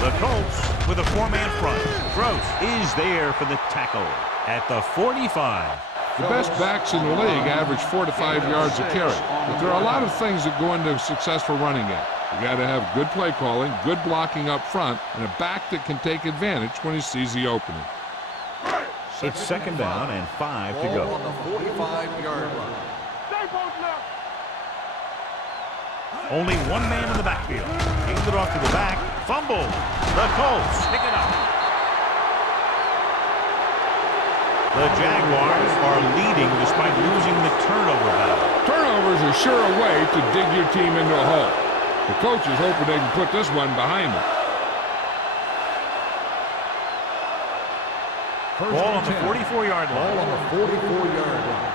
The Colts with a 4-man front. Gross is there for the tackle at the 45. The best backs in the league average 4 to 5 yards a carry. But there are a lot of things that go into a successful running game. You got to have good play calling, good blocking up front, and a back that can take advantage when he sees the opening. It's second down and 5 to go. Ball on the 45-yard line. Stay both now. Only one man in the backfield. Hands it off to the back. Fumble. The Colts pick it up. The Jaguars are leading despite losing the turnover battle. Turnovers are sure a way to dig your team into a hole. The coach is hoping they can put this one behind them. Ball on the 44-yard line. Ball on the 44-yard line.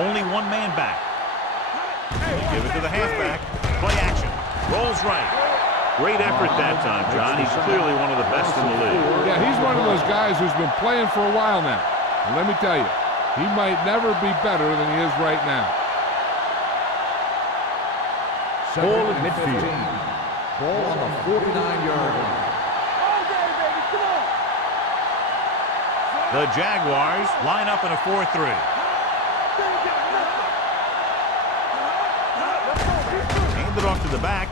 Only one man back. Give it to the halfback. Play action. Rolls right. Great effort that time, John. He's clearly one of the best in the league. Yeah, he's one of those guys who's been playing for a while now. And let me tell you, he might never be better than he is right now. Ball at midfield. Ball on the 49-yard line. The Jaguars line up in a 4-3. Hand it off to the back.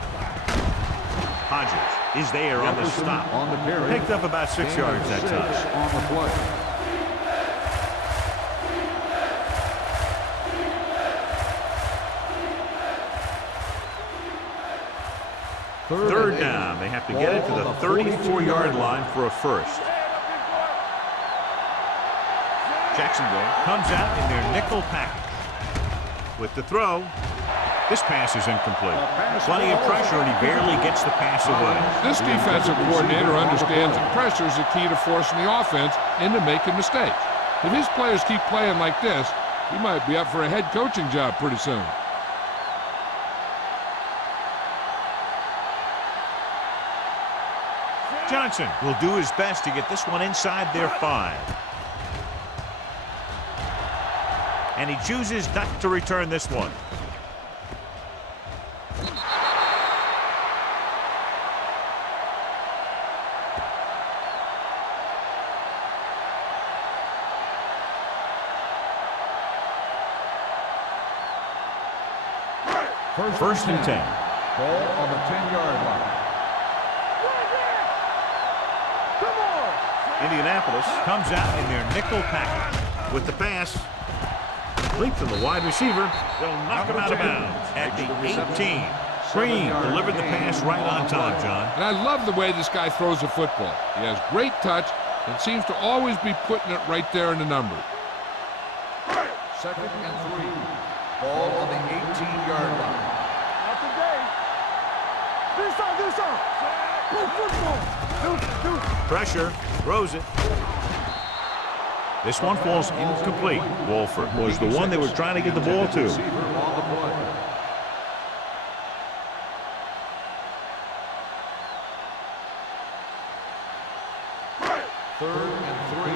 Hodges is there on the stop. On the carry. Picked up about 6 yards that time. On the play. Third down. They have to get it to the 34-yard line for a first. Jacksonville comes out in their nickel package. With the throw, This pass is incomplete. Plenty of pressure, and he barely gets the pass away. This defensive coordinator understands that pressure is the key to forcing the offense into making mistakes. If his players keep playing like this, he might be up for a head coaching job pretty soon. Johnson will do his best to get this one inside their 5. And he chooses not to return this one. First and 10. Ball on the 10-yard line. Indianapolis comes out in their nickel package with the pass. Complete to the wide receiver. They'll knock him out of bounds at the 18. Green delivered the pass right on time, John. And I love the way this guy throws the football. He has great touch and seems to always be putting it right there in the numbers. Second and 3. Ball on the 18-yard line. Not today. Do some. Play football. Pressure, throws it. This one falls incomplete. Wolford was the one they were trying to get the ball to. Third and 3.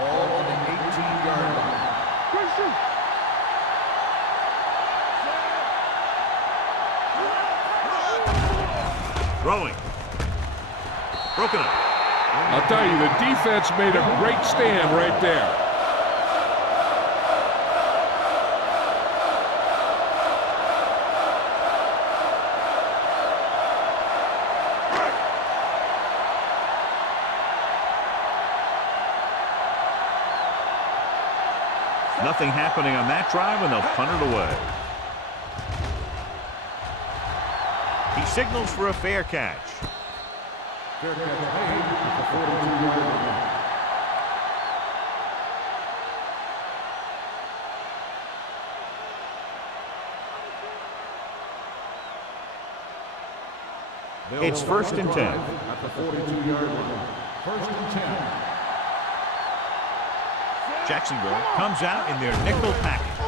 Ball on the 18-yard line. Throwing. Broken up. I'll tell you, the defense made a great stand right there. Nothing happening on that drive, and they'll punt it away. He signals for a fair catch. Fair catch made at the 42-yard line. It's first and 10. At the 42-yard line. First and 10. Jacksonville comes out in their nickel package.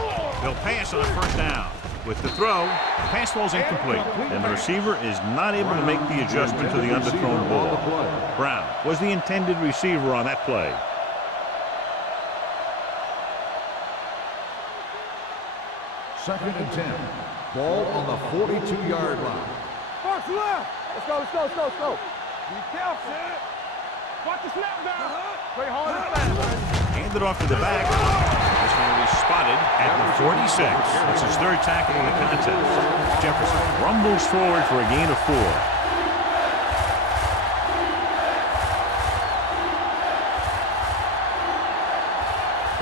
They'll pass on a first down. With the throw, the pass falls incomplete, and the receiver is not able to make the adjustment to the underthrown ball. Brown was the intended receiver on that play. Second and 10. Ball on the 42-yard line. Box left. Let's go. Be careful. Watch the snap down. Play hard and fast. Handed off to the back. This one will be spotted at the 46. That's his third tackle in the contest. Jefferson rumbles forward for a gain of 4.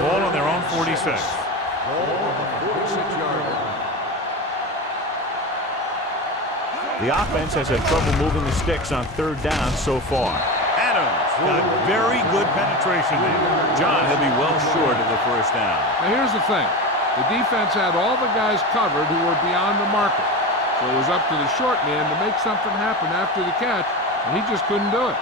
Ball on their own 46. Ball on the 46-yard line. The offense has had trouble moving the sticks on third down so far. Adams got very good penetration there. John, he'll be well short of the first down. Now here's the thing. The defense had all the guys covered who were beyond the marker. So it was up to the short man to make something happen after the catch, and he just couldn't do it.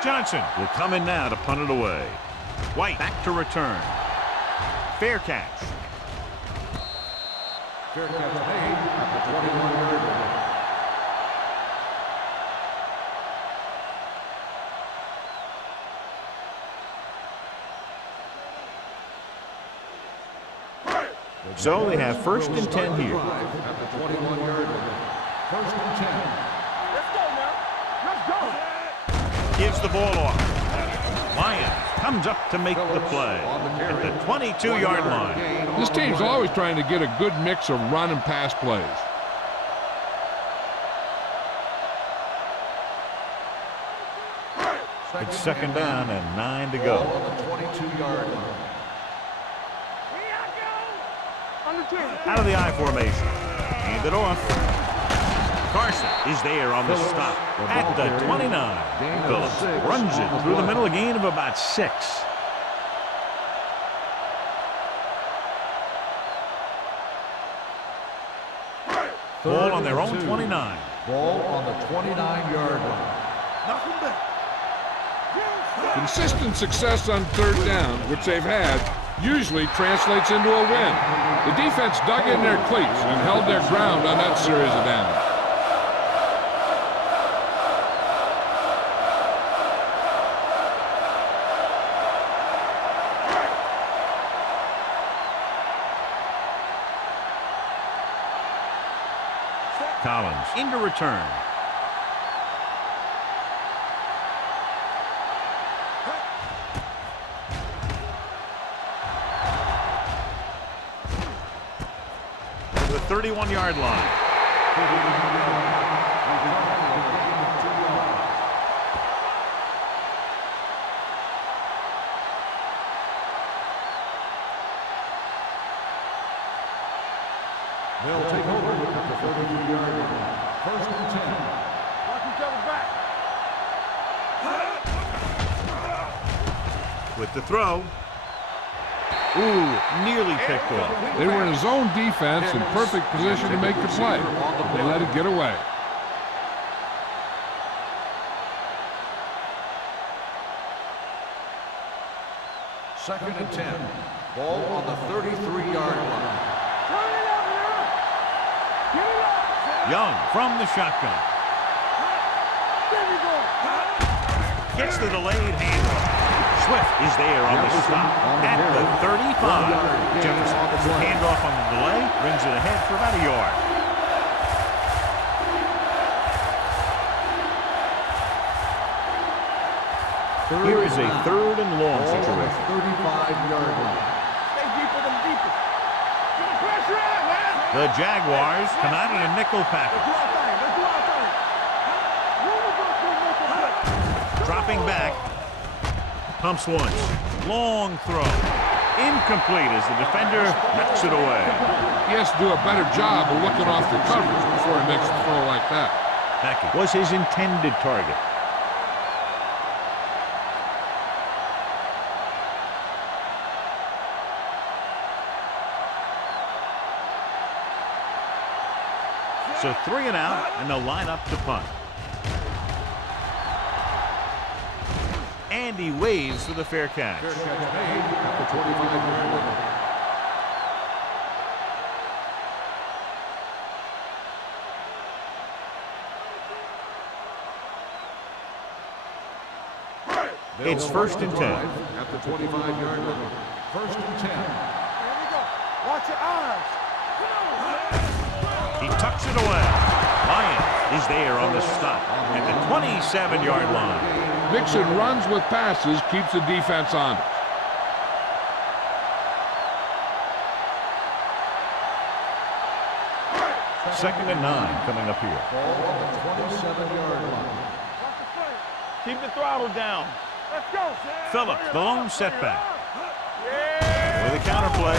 Johnson will come in now to punt it away. White back to return. Fair catch. Fair catch made at the 21-yard line. So they have first and 10 here. At the 21-yard line. First and 10. Let's go now. Let's go. Gives the ball off. Lyons comes up to make the play at the 22-yard line. This team's always trying to get a good mix of run and pass plays. It's second down and 9 to go. On the 22-yard line. Out of the I formation. Hand it off. Carson is there on the stop at the 29. Phillips runs it through the middle, a gain of about 6. Ball on their own 29. Ball on the 29-yard line. Nothing back. Consistent success on third down, which they've had, usually translates into a win. The defense dug in their cleats and held their ground on that series of downs. Collins into return. To the 31-yard line. They'll take over at the 32-yard line. First and 10. Watch each other back. With the throw. Ooh, nearly picked off. They were in zone defense in perfect position to make the play. They let it get away. Second and 10. Ball on the 33-yard line. Young from the shotgun. Gets the delayed handoff. Swift is there on the stop at the 35. Jefferson gets the handoff on the delay, brings it ahead for about a yard. Here is a third and long situation. 35-yard line. Stay deeper than deeper. Get the pressure out, man. The Jaguars come out in a nickel package. Let's do our thing. Let's do our thing. Dropping back. Pumps once. Long throw. Incomplete as the defender knocks it away. He has to do a better job of looking off the coverage before he makes a throw like that. That was his intended target. So 3 and out, and they'll line up to punt. And he waves for the fair catch. Fair catch made at the 25-yard line. It's first and 10. At the 25-yard line. First and 10. Here we go. Watch your eyes. He tucks it away. Lyon is there on the stop at the 27-yard line. Mixing runs with passes keeps the defense honest. Second and 9 coming up here. Ball on the 27-yard line. Keep the throttle down. Let's go. Phillips, the lone setback. With a counterplay,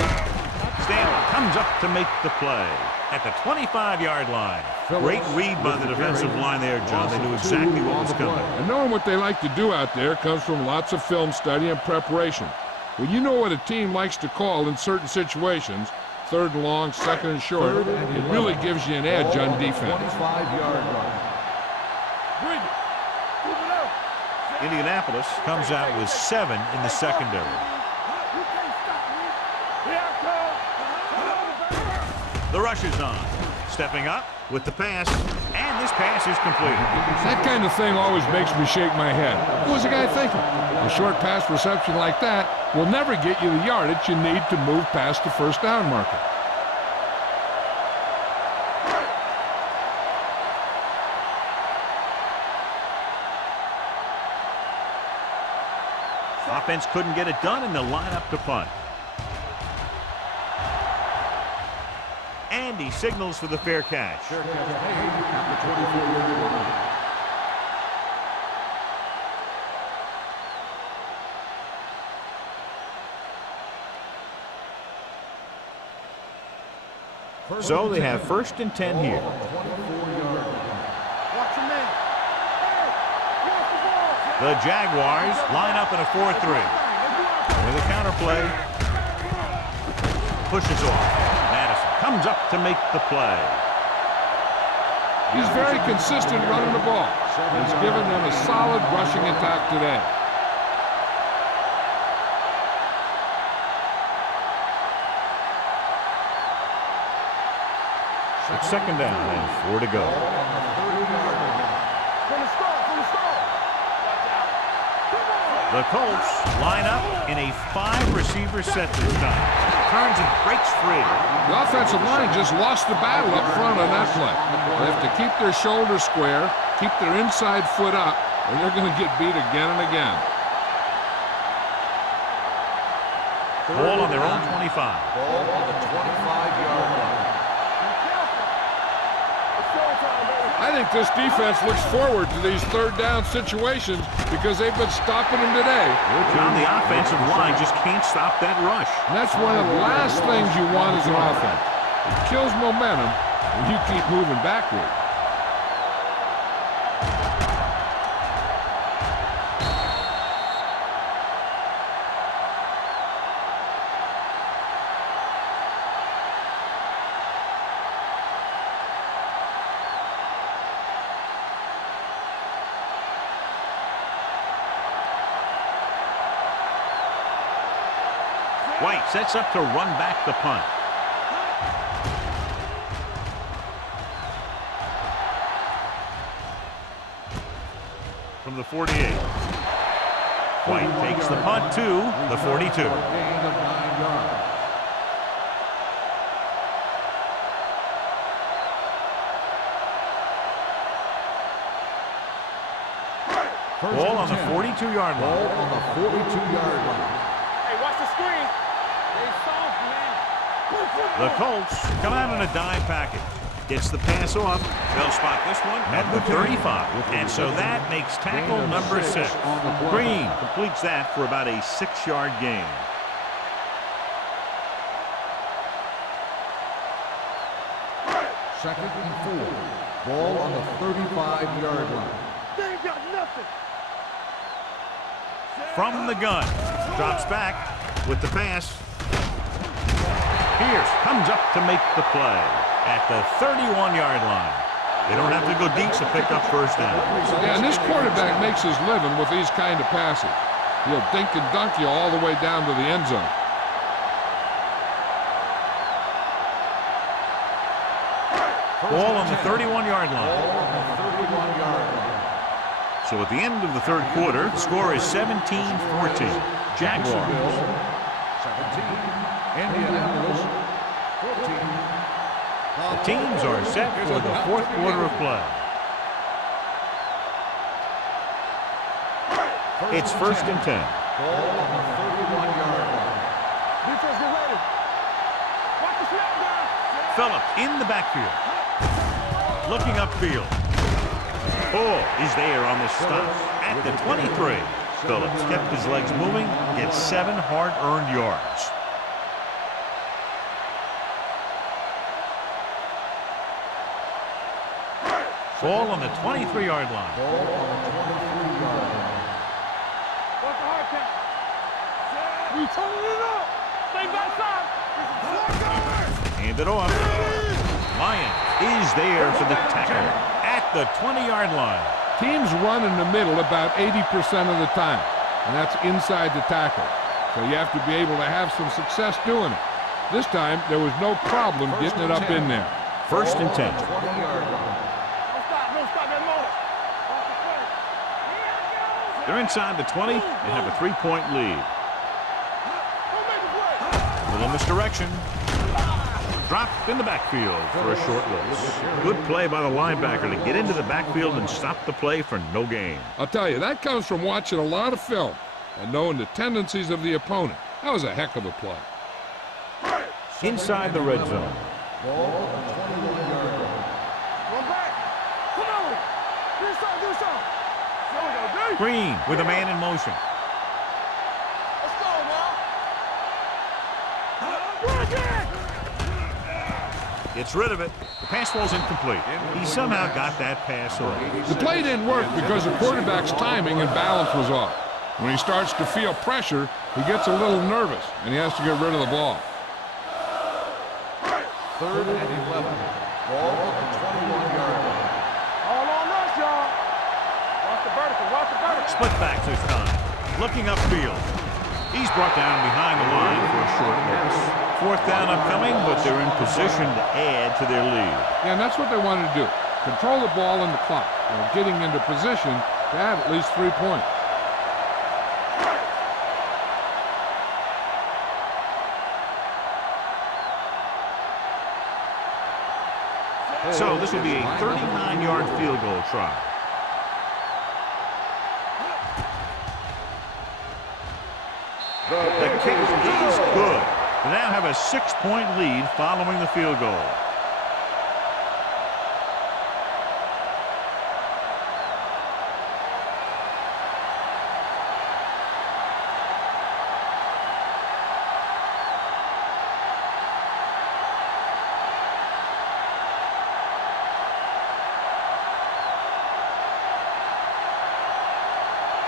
Stanley comes up to make the play at the 25-yard line. Great read by the defensive line there, John. They knew exactly what was coming. And knowing what they like to do out there comes from lots of film study and preparation. When you know what a team likes to call in certain situations, third and long, second and short, it really gives you an edge on defense. 25-yard line. Indianapolis comes out with 7 in the secondary. The rush is on. Stepping up with the pass, and this pass is completed. That kind of thing always makes me shake my head. What was the guy thinking? A short pass reception like that will never get you the yardage you need to move past the first down marker. Offense couldn't get it done, and they'll line up to punt. And he signals for the fair catch. Fair catch made at the 24-yard line. So they have first and 10 here. 24-yard line. Watch your man. The Jaguars line up in a 4-3. With a counterplay. Pushes off. Madison comes up to make the play. He's very consistent running the ball. He's given them a solid rushing attack today. It's second down and 4 to go. The Colts line up in a 5-receiver set this time. Turns and breaks free. The offensive line just lost the battle up front on that play. They have to keep their shoulders square, keep their inside foot up, or they're going to get beat again and again. Ball on their own 25. Ball on the 25-yard line. I think this defense looks forward to these third down situations because they've been stopping them today. John, the offensive line just can't stop that rush. And that's one of the last things you want as an offense. It kills momentum when you keep moving backward. White sets up to run back the punt. From the 48. White takes the punt to the 42. Gain of 9 yards. Ball on the 42-yard Ball line. on the 42-yard line. Hey, watch the screen. They soft, man. The Colts come out in a dime package. Gets the pass off. They'll spot this one at the 35. And so that makes tackle number 6. Green completes that for about a 6-yard gain. Second and 4. Ball on the 35-yard line. They ain't got nothing. From the gun. Drops back with the pass. Pierce comes up to make the play at the 31-yard line. They don't have to go deep to pick up first down. Yeah, and this quarterback makes his living with these kind of passes. He'll dink and dunk you all the way down to the end zone. Ball on the 31-yard line. Ball on the 31-yard line. So at the end of the third quarter, the score is 17-14. Jaguars. 17. Indianapolis 14. The teams are set for the fourth quarter of play. It's first and 10. Ball on the 31-yard line. Defense, get ready. Watch the snap down. Phillips in the backfield. Looking upfield. Ball is there on the stop at the 23. Phillips kept his legs moving, gets 7 hard-earned yards. Ball on the 23-yard line. Ball on the 23-yard line. Watch the hard count. We turning it up. Stay backside. Hand it off. Lyon is there for the tackle at the 20-yard line. Teams run in the middle about 80% of the time, and that's inside the tackle. So you have to be able to have some success doing it. This time, there was no problem getting it up in there. First and 10. 20-yard line. Don't stop that motor. Watch the play. They're inside the 20 and have a 3-point lead. Don't make a play. A little misdirection. Dropped in the backfield for a short loss. Good play by the linebacker to get into the backfield and stop the play for no gain. I'll tell you, that comes from watching a lot of film and knowing the tendencies of the opponent. That was a heck of a play. Inside the red zone. Ball on the 21-yard line. Run back. Come on. Do something. Do something. There we go, D. Green with a man in motion. Let's go now. Run again. Gets rid of it. The pass ball's incomplete. He somehow got that pass off. The play didn't work because the quarterback's timing and balance was off. When he starts to feel pressure, he gets a little nervous, and he has to get rid of the ball. Third and 11. Ball on the 21-yard line. Split backs this time. Looking upfield. He's brought down behind the line for a short miss. Fourth down upcoming, but they're in position to add to their lead. Yeah, and that's what they wanted to do. Control the ball and the clock. Getting into position to add at least 3 points. So this will be a 39-yard field goal try. The kick is good. They now have a 6-point lead following the field goal.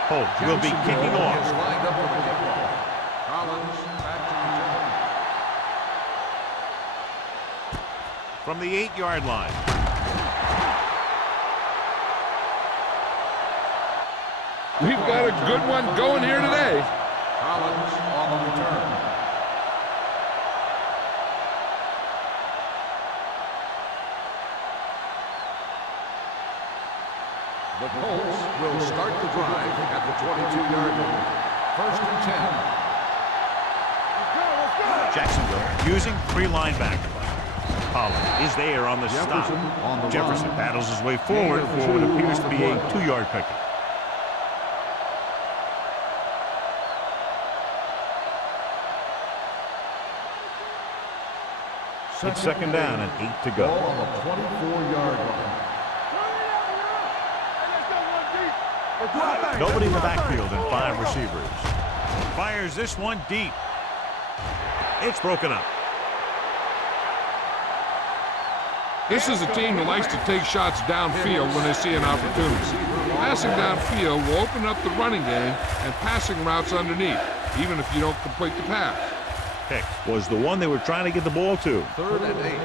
Holt will be kicking off. From the 8-yard line. We've got a good one going here today. Collins on the return. The Colts will start the drive at the 22-yard line. 1st and 10. Jacksonville using 3 linebackers. Pollard is there on the stop. Jefferson battles his way forward for what appears to be a 2-yard pickup. It's 2nd down and 8 to go. On the 24-yard line. Nobody in the backfield and 5 receivers. Fires this one deep. It's broken up. This is a team that likes to take shots downfield when they see an opportunity. Passing downfield will open up the running game and passing routes underneath, even if you don't complete the pass. Pick was the one they were trying to get the ball to. 3rd and 8.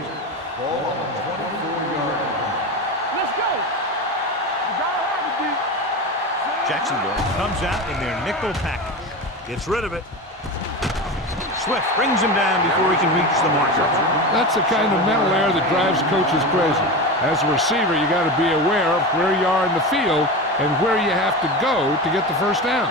Ball on the 24-yard line. Let's go. You gotta have it, D. Jacksonville comes out in their nickel package. Gets rid of it. Swift brings him down before he can reach the marker. That's the kind of mental error that drives coaches crazy. As a receiver, you got to be aware of where you are in the field and where you have to go to get the first down.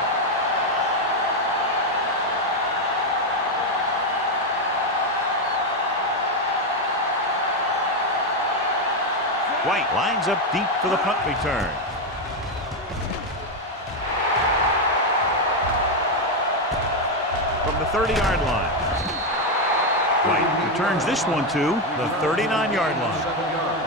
White lines up deep for the punt return. From the 30-yard line. White returns this one to the 39-yard line. 7 yards.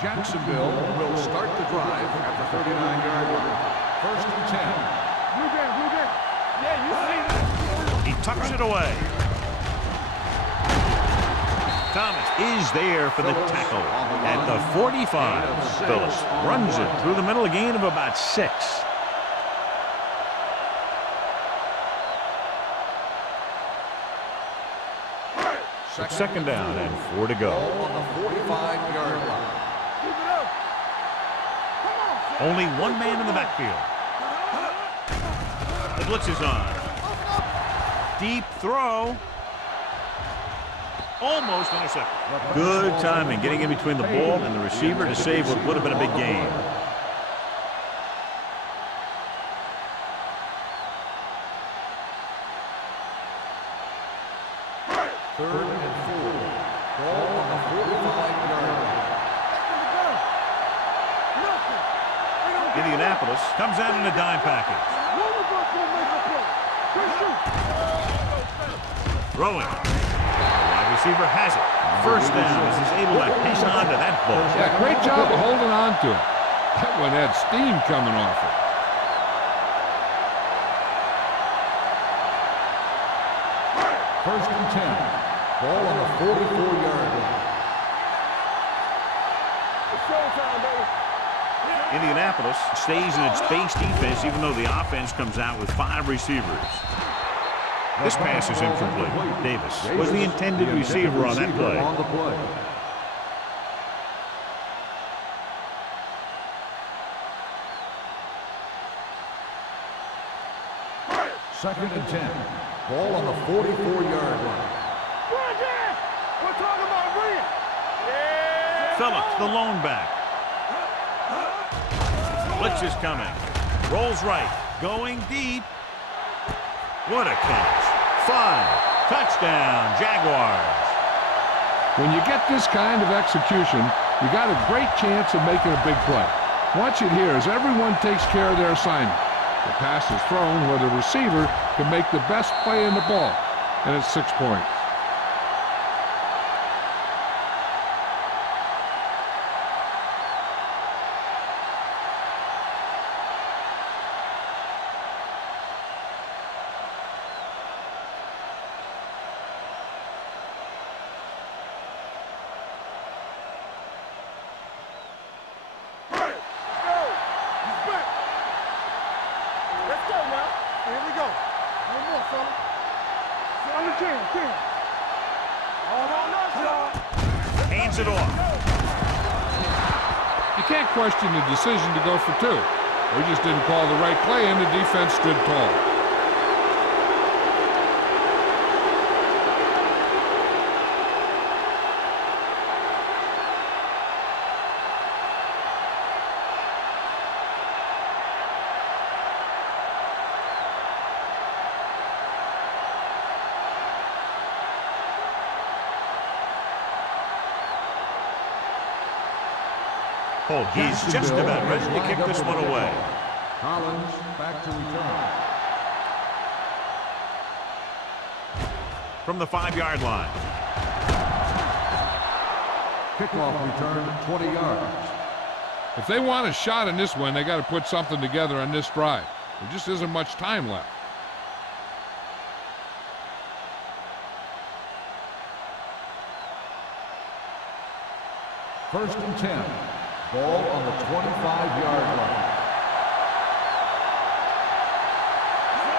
Jacksonville will start the drive at the 39-yard line. 1st and 10. Blue game. Yeah, you see that. He tucks it away. Thomas is there for the tackle at the 45. Phillips runs it through the middle, a gain of about 6. It's 2nd down and 4 to go. Ball on the 45-yard line. Keep it up. Come on. Only one man in the backfield. The blitz is on. Deep throw. Almost intercepted. Good timing getting in between the ball and the receiver to save what would have been a big gain. Third and 4. Ball on the 45-yard line. Indianapolis comes out in a dime package. Throwing. The receiver has it. First down as he's able to hang on to that ball. Yeah, great job of holding on to it. That one had steam coming off it. 1st and 10. Ball on the 44-yard line. It's showtime, baby. Indianapolis stays in its base defense even though the offense comes out with 5 receivers. This pass is incomplete. Davis was the intended receiver on that play. Second and 10. Ball on the 44-yard line. We're talking about bring it. Yeah. Phillips, the lone back. Blitz is coming. Rolls right. Going deep. What a catch. 5. Touchdown, Jaguars. When you get this kind of execution, you got a great chance of making a big play. Watch it here as everyone takes care of their assignment. The pass is thrown where the receiver can make the best play in the ball, and it's 6 points. Hands it off. You can't question the decision to go for 2. We just didn't call the right play, and the defense stood tall. Oh, he's just about ready to kick this one away. Collins back to return. From the 5-yard line. Kickoff return, 20 yards. If they want a shot in this one, they got to put something together on this drive. There just isn't much time left. First and 10. Ball on the 25-yard line.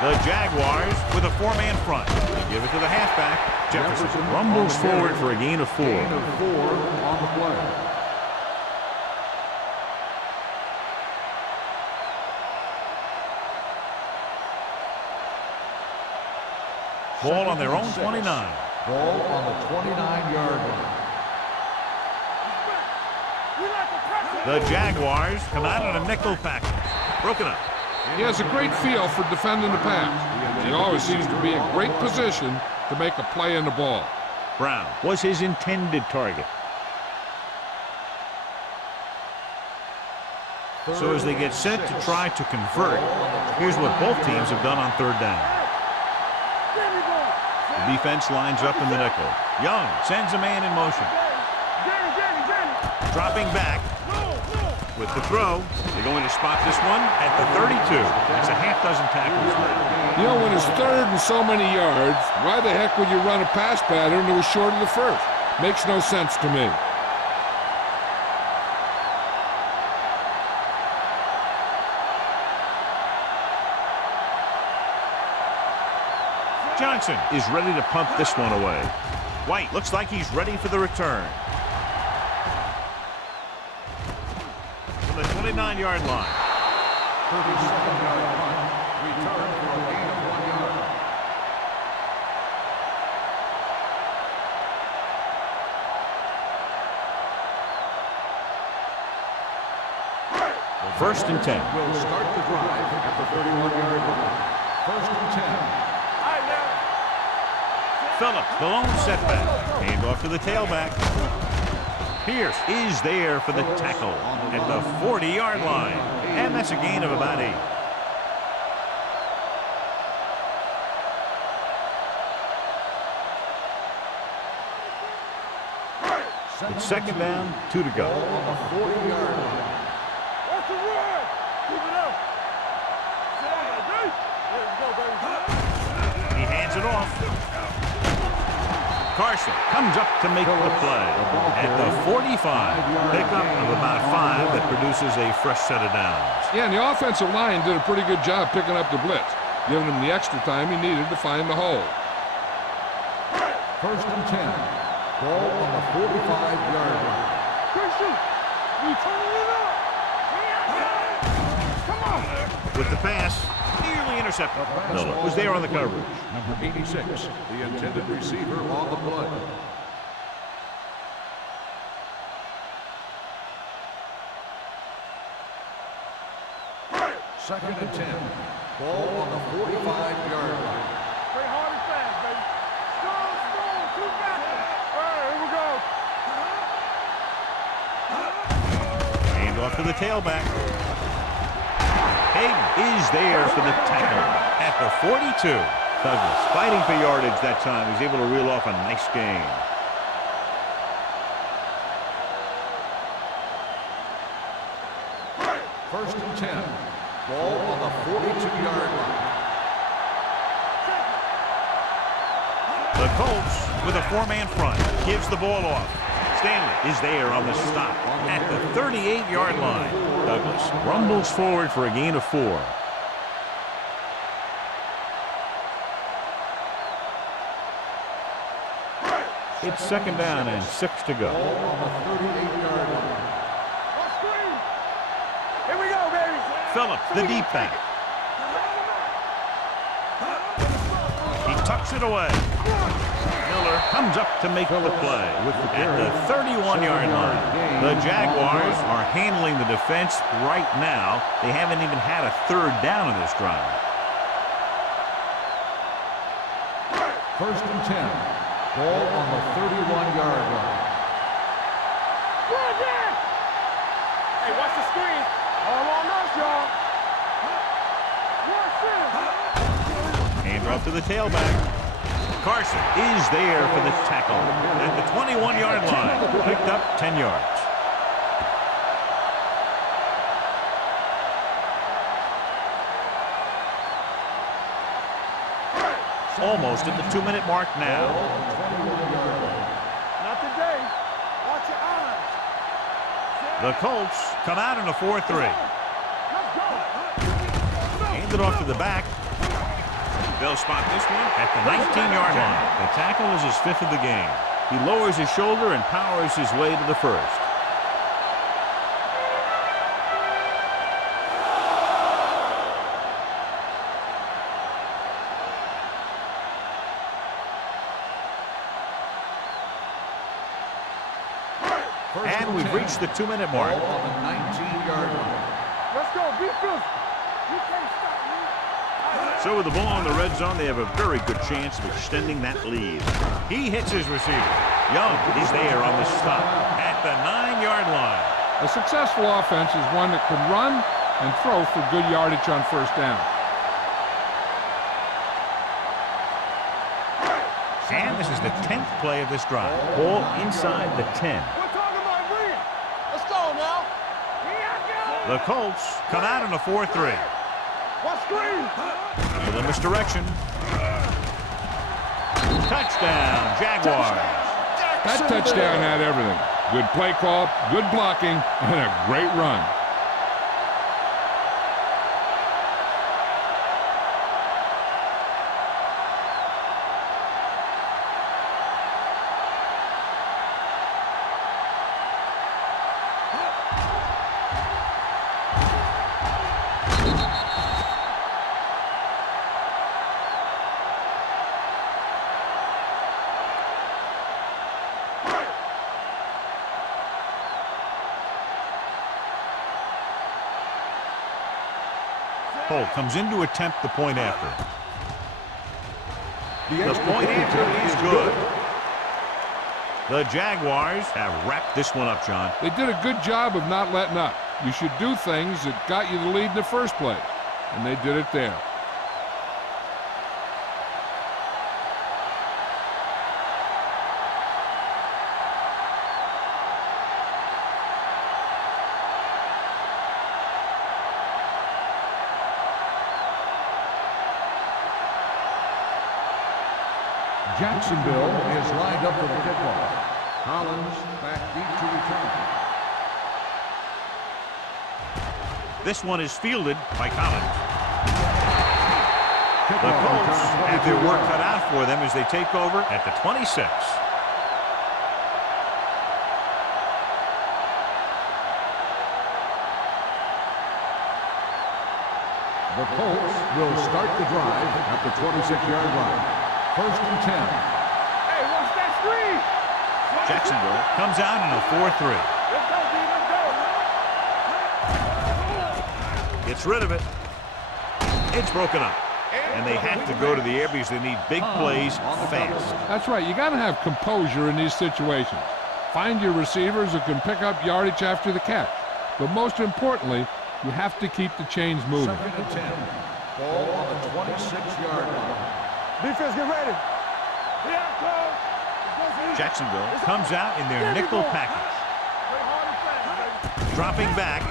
The Jaguars with a 4-man front. They give it to the halfback. Jefferson rumbles forward for a gain of 4. Gain of 4 on the play. Ball on their own 29. Ball on the 29-yard line. The Jaguars come out in a nickel package. Broken up. He has a great feel for defending the pass. He always seems to be in great position to make a play in the ball. Brown was his intended target. So as they get set to try to convert, here's what both teams have done on 3rd down. The defense lines up in the nickel. Young sends a man in motion. Dropping back. With the throw, they're going to spot this one at the 32. That's a half dozen tackles now. You know, when it's 3rd and so many yards, why the heck would you run a pass pattern that was short of the 1st? Makes no sense to me. Johnson is ready to punt this one away. White looks like he's ready for the return. The 29-yard line. 37-yard punt. Return for a gain of 1 yard. First and 10. Will start the drive at the 31-yard line. First and 10. Phillips, the lone setback. Hand off to the tailback. Pierce is there for the tackle at the 40-yard line. And that's a gain of about 8. It's 2nd down, 2 to go. On the 40-yard line. What's the run? Keep it up. He hands it off. Carson comes up to make the play at the 45. Pickup of about 5 that produces a fresh set of downs. Yeah, and the offensive line did a pretty good job picking up the blitz. giving him the extra time he needed to find the hole. First and 10. Ball on the 45-yard line. Good shoot. You turning it up. Come on. With the pass, nearly intercepted. Miller was there on the coverage. Number 86, the intended receiver on the play. Second and 10. Ball on the 45-yard line. Play hard and fast, baby. Strong, two got it. All right, here we go. Hand off to the tailback. Haig is there for the tackle at the 42. Douglas fighting for yardage that time. He's able to reel off a nice gain. First and 10. Ball on the 42-yard line. The Colts with a four-man front. Gives the ball off. Stanley is there on the stop at the 38-yard line. Douglas rumbles forward for a gain of 4. It's second down and 6 to go. Ball on the 38-yard line. Here we go, baby. Phillips, the deep back. He tucks it away. Miller comes up to make the play at the 31-yard line. The Jaguars are handling the defense right now. They haven't even had a third down in this drive. First and 10. Ball on the 31-yard line. Hey, watch the screen. All on us, y'all. Hand off to the tailback. Carson is there for the tackle at the 21-yard line. Picked up 10 yards. Almost at the 2-minute mark now. Not today. Watch your eyes. The Colts come out in a 4-3. Let's go. Hand it off to the back. They'll spot this one at the 19-yard line. The tackle is his 5th of the game. He lowers his shoulder and powers his way to the first. And we've reached the 2-minute mark. Ball on the 19-yard line. Let's go. Be physical. You can't stop me. So with the ball in the red zone, they have a very good chance of extending that lead. He hits his receiver. Young is there on the stop at the 9-yard line. A successful offense is one that can run and throw for good yardage on first down. And this is the 10th play of this drive. Ball inside the 10. We're talking about Green. Let's go now. The Colts come out in a 4-3. Watch screen. With a misdirection. Touchdown, Jaguars. That touchdown had everything. Good play call, good blocking, and a great run. Holt comes in to attempt the point after. The point after is good. The Jaguars have wrapped this one up, John. They did a good job of not letting up. You should do things that got you the lead in the first place, and they did it there. Jacksonville is lined up for the kickoff. Collins back deep to return. This one is fielded by Collins. The Colts have their work cut out for them as they take over at the 26. The Colts will start the drive at the 26-yard line. 1st and 10. Hey, watch that screen. Jacksonville comes out in a 4-3. Let's go, D. Let's go. Gets rid of it. It's broken up. And they have to go to the air because they need big plays fast. That's right. You got to have composure in these situations. Find your receivers who can pick up yardage after the catch. But most importantly, you have to keep the chains moving. 2nd and 10. Ball on the 26-yard line. Defense, get ready. Here I come. Jacksonville comes out in their nickel package. Play hard and fast, baby. Dropping back.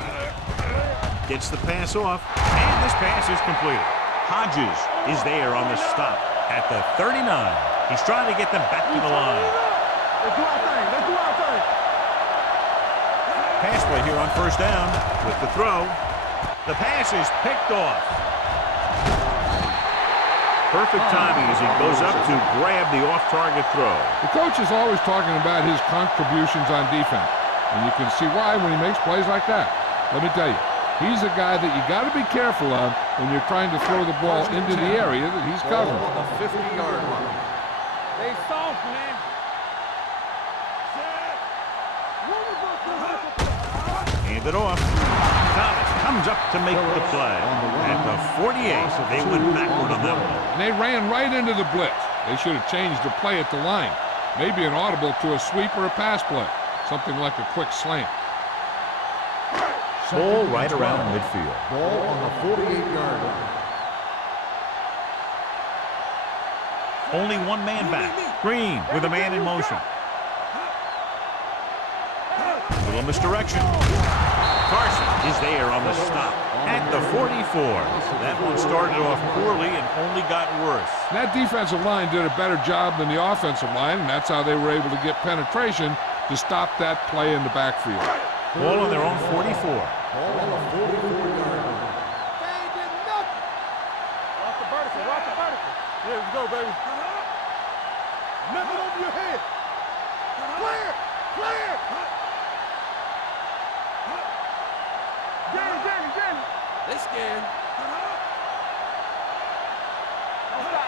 Gets the pass off. And this pass is completed. Hodges is there on the stop at the 39. He's trying to get them back to the line. Let's do our thing. Let's do our thing. Pass play here on 1st down with the throw. The pass is picked off. Perfect timing as he goes up to grab the off-target throw. The coach is always talking about his contributions on defense. And you can see why when he makes plays like that. Let me tell you, he's a guy that you got to be careful of when you're trying to throw the ball into the area that he's covering. Ball on the 50-yard line. Stay soft, man. Hand it off. Thomas comes up to make the play. At the 48, they went backward on that one. And they ran right into the blitz. They should have changed the play at the line. Maybe an audible to a sweep or a pass play. Something like a quick slant. Ball right around midfield. Ball on the 48-yard line. Only one man back. Green with a man in motion. Little misdirection. Carson is there on the stop at the 44. That one started off poorly and only got worse. That defensive line did a better job than the offensive line, and that's how they were able to get penetration to stop that play in the backfield. Ball on their own 44. Ball on the 44-yard line. They ain't did nothing. Watch the vertical. Watch the vertical. Here we go, baby. Nothing over your head. Clear. Clear. Danny. They scared.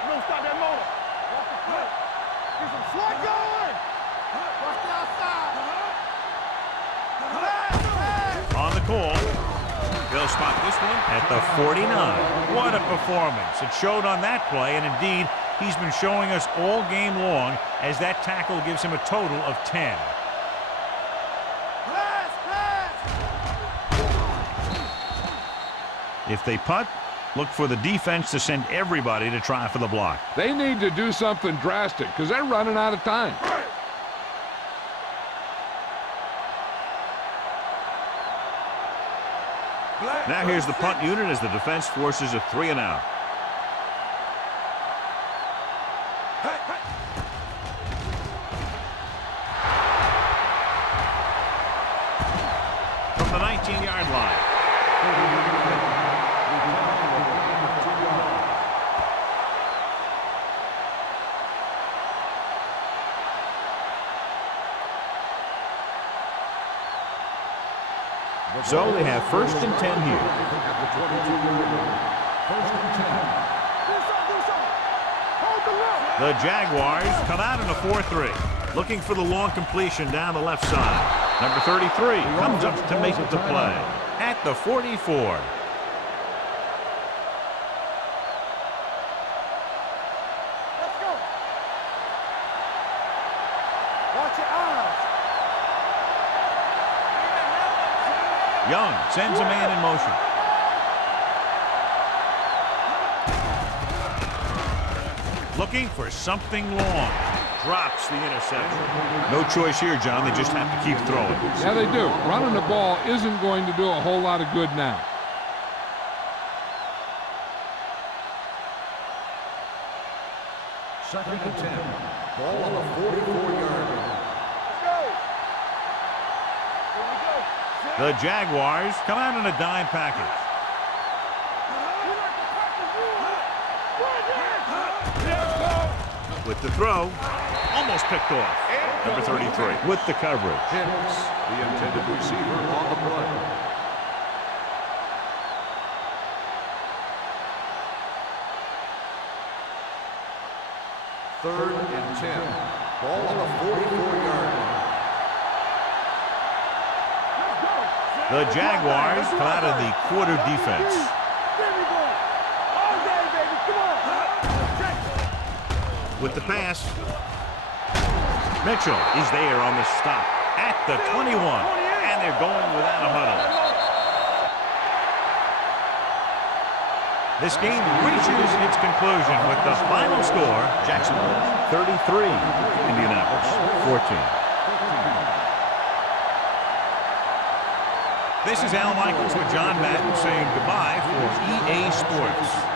Don't stop that motor. Watch the foot. Get some swat going. Watch the outside. On the call. They'll spot this one at the 49. What a performance. It showed on that play, and indeed, he's been showing us all game long as that tackle gives him a total of 10. If they punt, look for the defense to send everybody to try for the block. They need to do something drastic because they're running out of time. Now here's the punt unit as the defense forces a 3-and-out. From the 19-yard line. So they have 1st and 10 here. The Jaguars come out in a 4-3. Looking for the long completion down the left side. Number 33 comes up to make the play at the 44. Let's go. Watch your eyes. Young sends a man in motion. Looking for something long. Drops the interception. No choice here, John. They just have to keep throwing. Yeah, they do. Running the ball isn't going to do a whole lot of good now. Second and 10. Ball on the 44-yard line. The Jaguars come out in a dime package. With the throw, almost picked off. Number 33 with the coverage. Hits the intended receiver on the play. Third and 10. Ball on the 44-yard line. The Jaguars come out of the quarter defense. With the pass, Mitchell is there on the stop at the 21, and they're going without a huddle. This game reaches its conclusion with the final score, Jacksonville 33, Indianapolis 14. This is Al Michaels with John Madden saying goodbye for EA Sports.